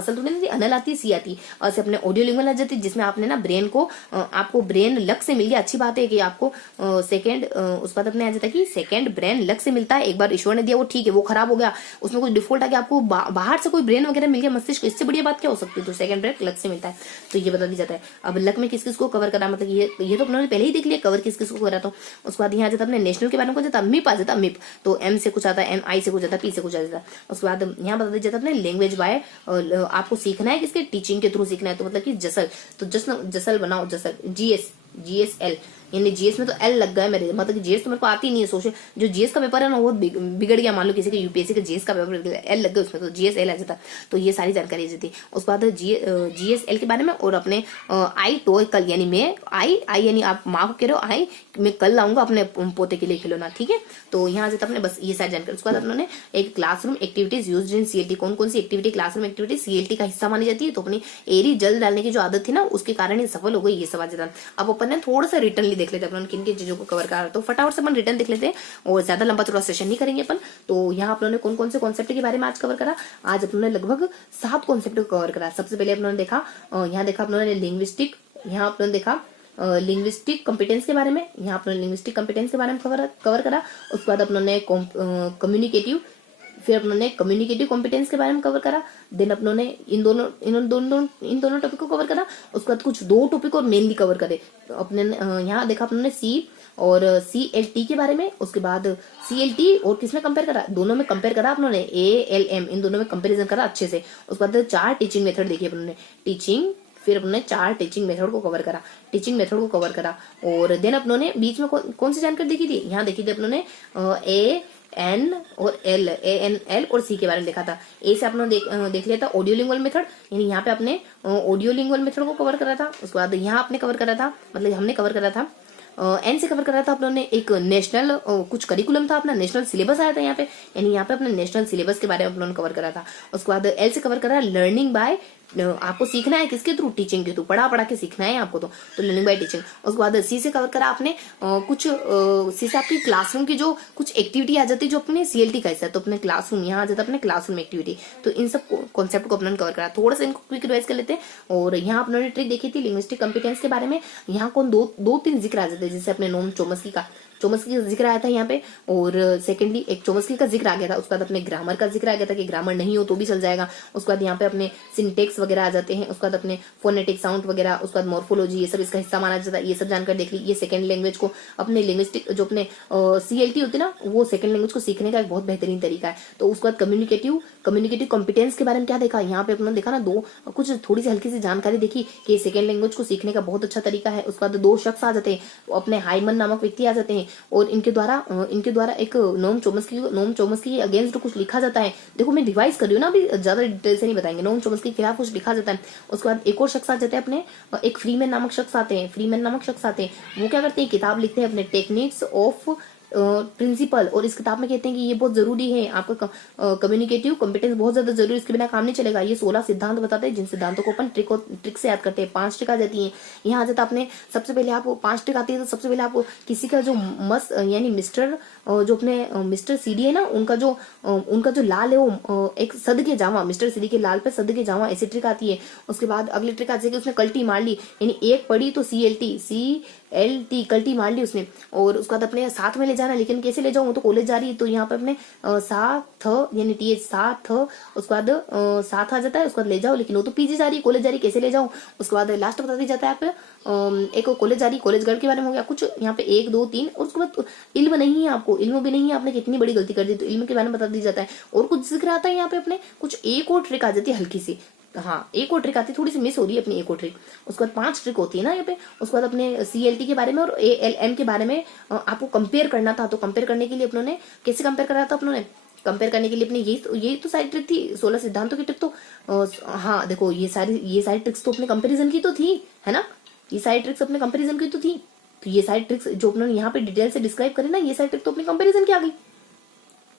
अनल आती है, सी आती है, और से अपने ऑडियो लिंगुअल आ जाती है जिसमें आपने ना ब्रेन को आपको ब्रेन लक से मिल गया, अच्छी बात है कि आपको सेकंड उस बाद अपने आ जाता है कि सेकंड ब्रेन लक से मिलता है। एक बार ईश्वर ने दिया वो ठीक है, वो खराब हो गया, उसमें कुछ डिफॉल्ट आ गया, आपको बाहर से कोई ब्रेन वगैरह मिल गया मस्तिष्क, इससे बढ़िया बात क्या हो सकती है। तो सेकंड ब्रेन लक से मिलता है, तो ये बता दिया जाता है। अब लक में किस किस को कवर करा, मतलब ये तो अपने पहले ही देख लिया कवर किस किस को करा। तो उसके बाद यहाँ जाता अपने नेशनल के बारे में जाता, मिप आ जाता, मिप तो एम से कुछ आता है, एम आई से कुछ आता है, पी से कुछ आ जाता है। उसके बाद यहाँ बता दिया जाता अपने लैंग्वेज बाय, आपको सीखना है किसके, टीचिंग के थ्रू सीखना है, तो मतलब कि जसल, तो जसल बनाओ, जसल GSL यानी जीएस में तो एल लग गया मेरे, मतलब जीएस तो मेरे को आती नहीं है, सोशल जो जीएस का पेपर है ना वो बिगड़ गया, मान लो किसी के यूपीएससी का जीएस का पेपर एल लग गया उसमें, तो जीएस एल आ जाता। तो ये सारी जानकारी देती। उसके बाद GSL के बारे में, और अपने आई तो कल यानी मैं आई यानी आप माँ को कह रहे हो आई, मैं कल लाऊंगा अपने पोते के लिए खिलौना, ठीक है। तो यहाँ जाता अपने बस ये सारी जानकारी। उसके बाद उन्होंने एक classroom activities use in CLT, कौन कौन सी एक्टिविटी क्लासरूम एक्टिविटी CLT का हिस्सा मानी जाती है। तो अपनी एरी जल डालने की जो आदत थी ना उसके कारण ये सफल हो गई, ये सब आ जाता। अब अपन ने थोड़ा सा रिटर्न देख लेते अपन किन किन चीजों को कवर करा, तो फटाफट से अपन रिटर्न देख लेते हैं और ज्यादा लंबा थोड़ा सेशन नहीं करेंगे अपन। तो यहाँ अपन ने कौन कौन से कॉन्सेप्ट के बारे में आज कवर करा, आज अपन ने लगभग 7 कॉन्सेप्ट को कवर करा। सबसे पहले अपन ने देखा यहाँ देखा अपन ने लिंग्विस्टिक, यहाँ अपन ने देखा लिंग्विस्टिक कॉम्पिटेंस के बारे में, यहाँ अपने लिंग्विस्टिक कॉम्पिटेंस के बारे में कवर करा। उसके बाद अपनों ने कम्युनिकेटिव, फिर अपनों ने कम्युनिकेटिव कॉम्पिटेंस के बारे में कवर करा। देन अपनों ने इन दोनों टॉपिक को कवर करा। उसके बाद कुछ 2 टॉपिक और मेनली कवर करे अपने, यहाँ देखा अपनों ने C और CLT के बारे में। उसके बाद CLT और किसमें कंपेयर करा, दोनों में कंपेयर करा अपनों ने, ALM इन दोनों में कंपेरिजन करा अच्छे से। उसके बाद 4 टीचिंग मेथड देखी अपनों ने, टीचिंग, फिर अपने 4 टीचिंग मेथड को कवर करा, और देन अपनों ने बीच में कौन सी जानकारी देखी थी, यहाँ देखी थी अपनों ने AN और L, ANL और C के बारे में देखा था। ए से अपने देख लिया था ऑडियो लिंगुअल मेथड, यानी यहाँ पे अपने ऑडियो लिंगुअल मेथड को कवर करा था। उसके बाद यहाँ आपने कवर करा था, मतलब हमने कवर करा था एन से कवर करा था अपनों ने एक नेशनल कुछ करिकुलम था अपना, नेशनल सिलेबस आया था यहाँ पे, यानी यहाँ पे अपने नेशनल सिलेबस के बारे में अपनों ने कवर करा था। उसके बाद एल से कवर करा लर्निंग बाय, आपको सीखना है किसके थ्रू, टीचिंग के थ्रू, पढ़ा के सीखना है आपको, तो लर्निंग बाय टीचिंग। उसके बाद सी से कवर करा आपने कुछ सी से आपकी क्लासरूम की जो कुछ एक्टिविटी आ जाती है जो अपने CLT का हिस्सा है, तो अपने क्लासरूम यहाँ आ जाता है अपने क्लासरूम एक्टिविटी। तो इन सब कॉन्सेप्ट को अपने कवर करा, थोड़ा सा इनको क्विक रिवाइज कर लेते हैं। और यहाँ अपने ट्रिक देखी थी लिंग्विस्टिक कॉम्पिटेंस के बारे में, यहाँ कौन 2-3 जिक्र आ जाते हैं, जैसे अपने नोम चोमस्की का जिक्र आया था यहाँ पे, और सेकेंडली एक चोमस्की का जिक्र आ गया था। उसके बाद अपने ग्रामर का जिक्र आ गया था कि ग्रामर नहीं हो तो भी चल जाएगा। उसके बाद यहाँ पे अपने सिंटेक्स वगैरह आ जाते हैं। उसके बाद अपने फोनेटिक साउंड वगैरह, उसके बाद मॉर्फोलॉजी, ये सब इसका हिस्सा माना जाता है। ये सब जानकर देख ली। ये सेकंड लैंग्वेज को अपने लिंग्विस्टिक जो अपने CLT होती है ना, वो सेकंड लैंग्वेज को सीखने का एक बहुत बेहतरीन तरीका है। तो उसके बाद कम्युनिकेटिव कॉम्पिटेंस के बारे में क्या देखा, यहाँ पे अपने देखा ना कुछ थोड़ी सी हल्की सी जानकारी देखी कि सेकंड लैंग्वेज को सीखने का बहुत अच्छा तरीका है। उसके बाद 2 शख्स आ जाते हैं, अपने हाइमन नामक व्यक्ति आ जाते हैं, और इनके द्वारा एक नोम चोमस्की के अगेंस्ट कुछ लिखा जाता है। देखो मैं रिवाइज कर रही हूँ ना, अभी ज्यादा डिटेल से नहीं बताएंगे। नोम चोमस्की के खिलाफ कुछ लिखा जाता है। उसके बाद एक और शख्स आ जाते हैं अपने, एक फ्रीमैन नामक शख्स आते हैं। वो क्या करते हैं, किताब लिखते हैं अपने टेक्निक्स ऑफ प्रिंसिपल, और इस किताब में कहते हैं कि ये बहुत जरूरी है, आपका कम्युनिकेटिव कॉम्पिटेंस बहुत ज्यादा जरूरी है, इसके बिना काम नहीं चलेगा। ये 16 सिद्धांत बताते हैं, जिन सिद्धांतों को अपन ट्रिक से याद करते हैं। 5 ट्रिक आ जाती है। यहाँ आ जाता अपने, सबसे पहले आपको 5 ट्रिक आती है, तो सबसे पहले आपको किसी का जो यानी जो अपने मिस्टर CD है ना, उनका जो लाल है वो एक सद के जावा, मिस्टर CD के लाल पे सद के जावा, ऐसी ट्रिक आती है। उसके बाद अगली ट्रिक आती है कि उसने कल्टी मार ली, यानी एक पढ़ी तो CLT LT कल्टी मार ली उसने, और उसके बाद अपने साथ में ले जाना, लेकिन कैसे ले जाऊं, तो कॉलेज जा रही है, तो यहाँ पे अपने साथ यानी TH साथ, उसके बाद साथ आ जाता है, उसके बाद ले जाओ, लेकिन वो तो PG जा रही है, कॉलेज जा रही है, कैसे ले जाऊं। उसके बाद लास्ट बता दी जाता है यहाँ पे एक कॉलेज जा रही, कॉलेज गर्ल के बारे में हो गया कुछ यहाँ पे 1 2 3, और उसके बाद इल्म नहीं है आपको, इल्म भी नहीं है, आपने कितनी बड़ी गलती कर दी, तो इल्म के बारे में बता दी जाता है। और कुछ जिक्र आता है यहाँ पे अपने, कुछ एक और ट्रिक आ जाती है हल्की सी, हाँ एक और ट्रिक आती है, थोड़ी सी मिस हो रही है अपनी एक और ट्रिक। उसके बाद 5 ट्रिक होती है ना यहाँ पे। उसके बाद अपने CLT के बारे में और ALM के बारे में आपको कंपेयर करना था, तो कंपेयर करने के लिए अपनों ने कैसे कंपेयर करा था, अपनों ने कंपेयर करने के लिए अपनी यही तो सारी ट्रिक थी, 16 सिद्धांतों की ट्रिक। तो हाँ देखो ये सारी ट्रिक्स तो अपने कंपेरिजन की तो थी, है ना, ये सारी ट्रिक्स अपने कंपेरिजन की तो थी। तो ये सारी ट्रिक्स जो अपने यहाँ पे डिटेल से डिस्क्राइब करी ना, ये सारी ट्रिक तो अपनी कंपेरिजन की आ गई।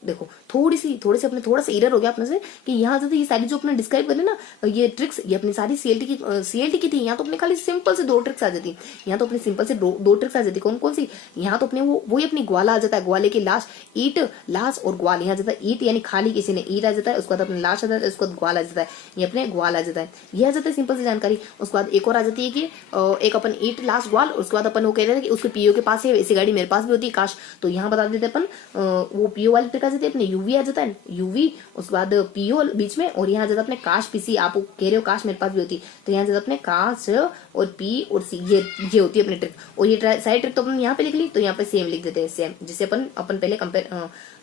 देखो थोड़े से अपने थोड़ा सा एरर हो गया अपने से, कि यहाँ से ये सारी जो अपने डिस्क्राइब करी ना ये ट्रिक्स, ये अपनी सारी CLT की थी। यहाँ तो अपने खाली सिंपल से 2 ट्रिक्स आ जाती, यहाँ तो अपनी सिंपल से दो ट्रिक्स आ जाती। कौन कौन सी, यहाँ तो अपने वही अपनी ग्वाला आ जाता है, ग्वाले के लास्ट ईट, लास्ट और ग्वाल, यहाँ जाता है ईट यानी खाली किसी ने ईट आ जाता है, उसके बाद अपने लास्ट आ जाता है, उसके बाद ग्वाल आ जाता है, ये अपने ग्वाल आ जाता है, ये आ जाता है सिंपल सी जानकारी। उसके बाद एक और आ जाती है कि एक अपन ईट लास्ट ग्वाल, उसके बाद अपन वो कह रहे थे कि उसके PO के पास है, ऐसी गाड़ी मेरे पास भी होती है काश, तो यहाँ बता देते अपन वो PO वाली ट्रिक आ जाती है, अपने UV आ जाता है, UV उसके बाद PO बीच में, और यहाँ जाता अपने काश PC, आप कह रहे हो काश मेरे पास भी होती, तो यहाँ जाता अपने काश और P और C, ये होती है अपनी ट्रिक। और ये सारी ट्रिक तो अपन यहाँ पे लिख ली, तो यहाँ पे सेम लिख देते हैं, सेम जिसे अपन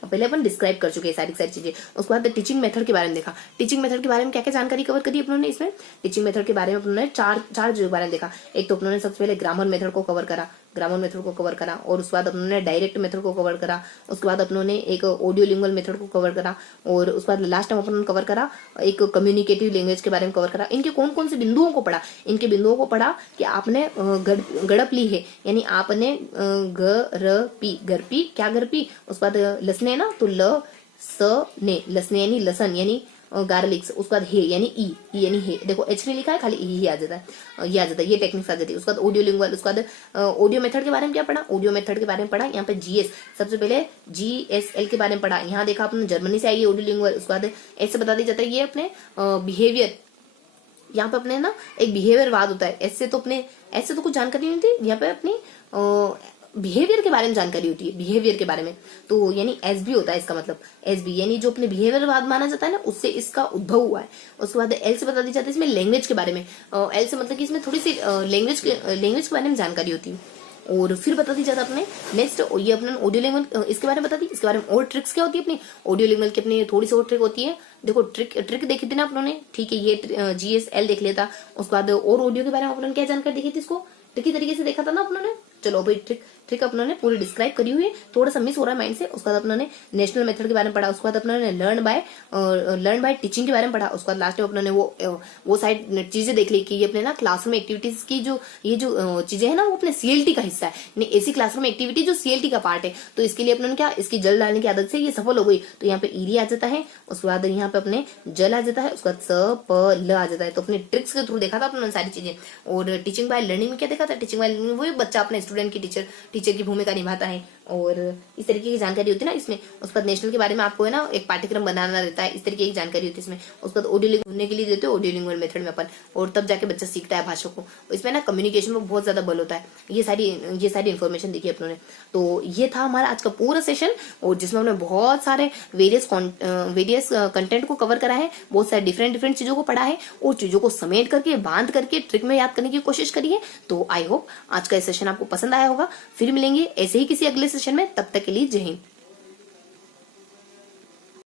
पहले अपन डिस्क्राइब कर चुके हैं सारी चीजें। उसके बाद टीचिंग मेथड के बारे में देखा, टीचिंग मेथड के बारे में क्या क्या जानकारी कवर करी अपनों ने इसमें। टीचिंग मेथड के बारे में अपनों ने चार चीजों के बारे में देखा। एक तो अपनों ने सबसे पहले ग्रामर मेथड को कवर करा, और उसके बाद अपनों ने डायरेक्ट मेथड को कवर करा, उसके बाद अपनों ने एक ऑडियो लिंगुअल मेथड को कवर करा, और उसके बाद लास्ट टाइम अपनों ने कवर करा एक कम्युनिकेटिव लैंग्वेज के बारे में कवर करा। इनके कौन कौन से बिंदुओं को पढ़ा, इनके बिंदुओं को पढ़ा कि आपने गड़प ली है, यानी आपने गरपी, गरपी क्या गरपी, उसके बाद लसने ना, तो ल स ने, लसने यानी लसन यानी गार्लिक्स, उसके बाद हे यानी ई यानी हे, देखो H नहीं लिखा है, खाली ई आ जाता है, ये टेक्निक्स आ जाती है। उसके बाद ऑडियो लिंगुअल, उसके बाद ऑडियो मेथड के बारे में क्या पढ़ा, ऑडियो मेथड के बारे में पढ़ा। यहाँ पे GS सबसे पहले GSL के बारे में पढ़ा, यहाँ देखा आपने जर्मनी से आई है ऑडियो लिंगुअल। उसके बाद ऐसे बता दिया जाता है ये अपने बिहेवियर, यहाँ पे अपने ना एक बिहेवियर वाद होता है, ऐसे तो कुछ जानकारी नहीं होती, यहाँ पे अपनी बिहेवियर के बारे में जानकारी होती है, बिहेवियर के बारे में, तो यानी SB होता है इसका मतलब, SB यानी जो अपने बिहेवियरवाद माना जाता है ना, उससे इसका उद्भव हुआ है। उसके बाद L से बता दी जाती है इसमें लैंग्वेज के बारे में, L से मतलब कि इसमें थोड़ी सी लैंग्वेज के बारे में जानकारी होती है। और फिर बता दी जाता है अपने नेक्स्ट, और ये अपने ऑडियो लिंगुअल इसके बारे में बता दी, इसके बारे में और ट्रिक्स क्या होती है अपनी ऑडियो लिंगुअल की, अपनी थोड़ी सी और ट्रिक होती है। देखो ट्रिक देखी थी ना अपनों ने, ठीक है, ये GSL देख लेता। उसके बाद और ऑडियो के बारे में अपनों ने क्या जानकारी देखी थी, इसको ट्रिकी तरीके से देखा था ना अपनों ने। चलो भाई ट्रिक अपनों ने पूरी डिस्क्राइब करी हुई है, थोड़ा सा मिस हो रहा है माइंड से। उसके बाद अपनों ने नेशनल मेथड के बारे में पढ़ा, उसके बाद अपनों ने लर्न बाय टीचिंग के बारे में पढ़ा। उसके बाद लास्ट में अपनों ने वो साइड चीजें देख ली कि ये अपने ना क्लासरूम एक्टिविटीज की जो चीजें है ना, वो अपने CLT का हिस्सा है, नहीं ऐसी क्लासरूम एक्टिविटी जो CLT का पार्ट है। तो इसके लिए अपनों ने क्या, इसकी जल डालने की आदत से ये सफल हो गई, तो यहाँ पे ईरी आ जाता है, उसके बाद यहाँ पे अपने जल आ जाता है, उसके बाद स प ल आ जाता है। तो अपने ट्रिक्स के थ्रू देखा था अपनों ने सारी चीजें। और टीचिंग बाय लर्निंग में क्या देखा था, टीचिंग बाय लर्निंग वही बच्चा अपने स्टूडेंट की टीचर की भूमिका निभाता है, और इस तरीके की जानकारी होती है ना इसमें। उसके बाद नेशनल के बारे में आपको है ना एक पाठ्यक्रम बनाना रहता है, इस तरीके की जानकारी होती है इसमें। उसके बाद ऑडियो लिंगुअल के लिए देते हो, ऑडियो लिंगुअल मेथड में अपन, और तब जाके बच्चा सीखता है भाषा को। इसमें ना कम्युनिकेशन में बहुत ज्यादा बल होता है। ये सारी इन्फॉर्मेशन देखी अपनों ने। तो ये था हमारा आज का पूरा सेशन, और जिसमें हमने बहुत सारे वेरियस कंटेंट को कवर करा है, बहुत सारे डिफरेंट चीजों को पढ़ा है, और चीजों को समेट करके बांध करके ट्रिक में याद करने की कोशिश करी है। तो आई होप आज का सेशन आपको पसंद आया होगा। फिर मिलेंगे ऐसे ही किसी अगले सेशन में, तब तक के लिए जय हिंद।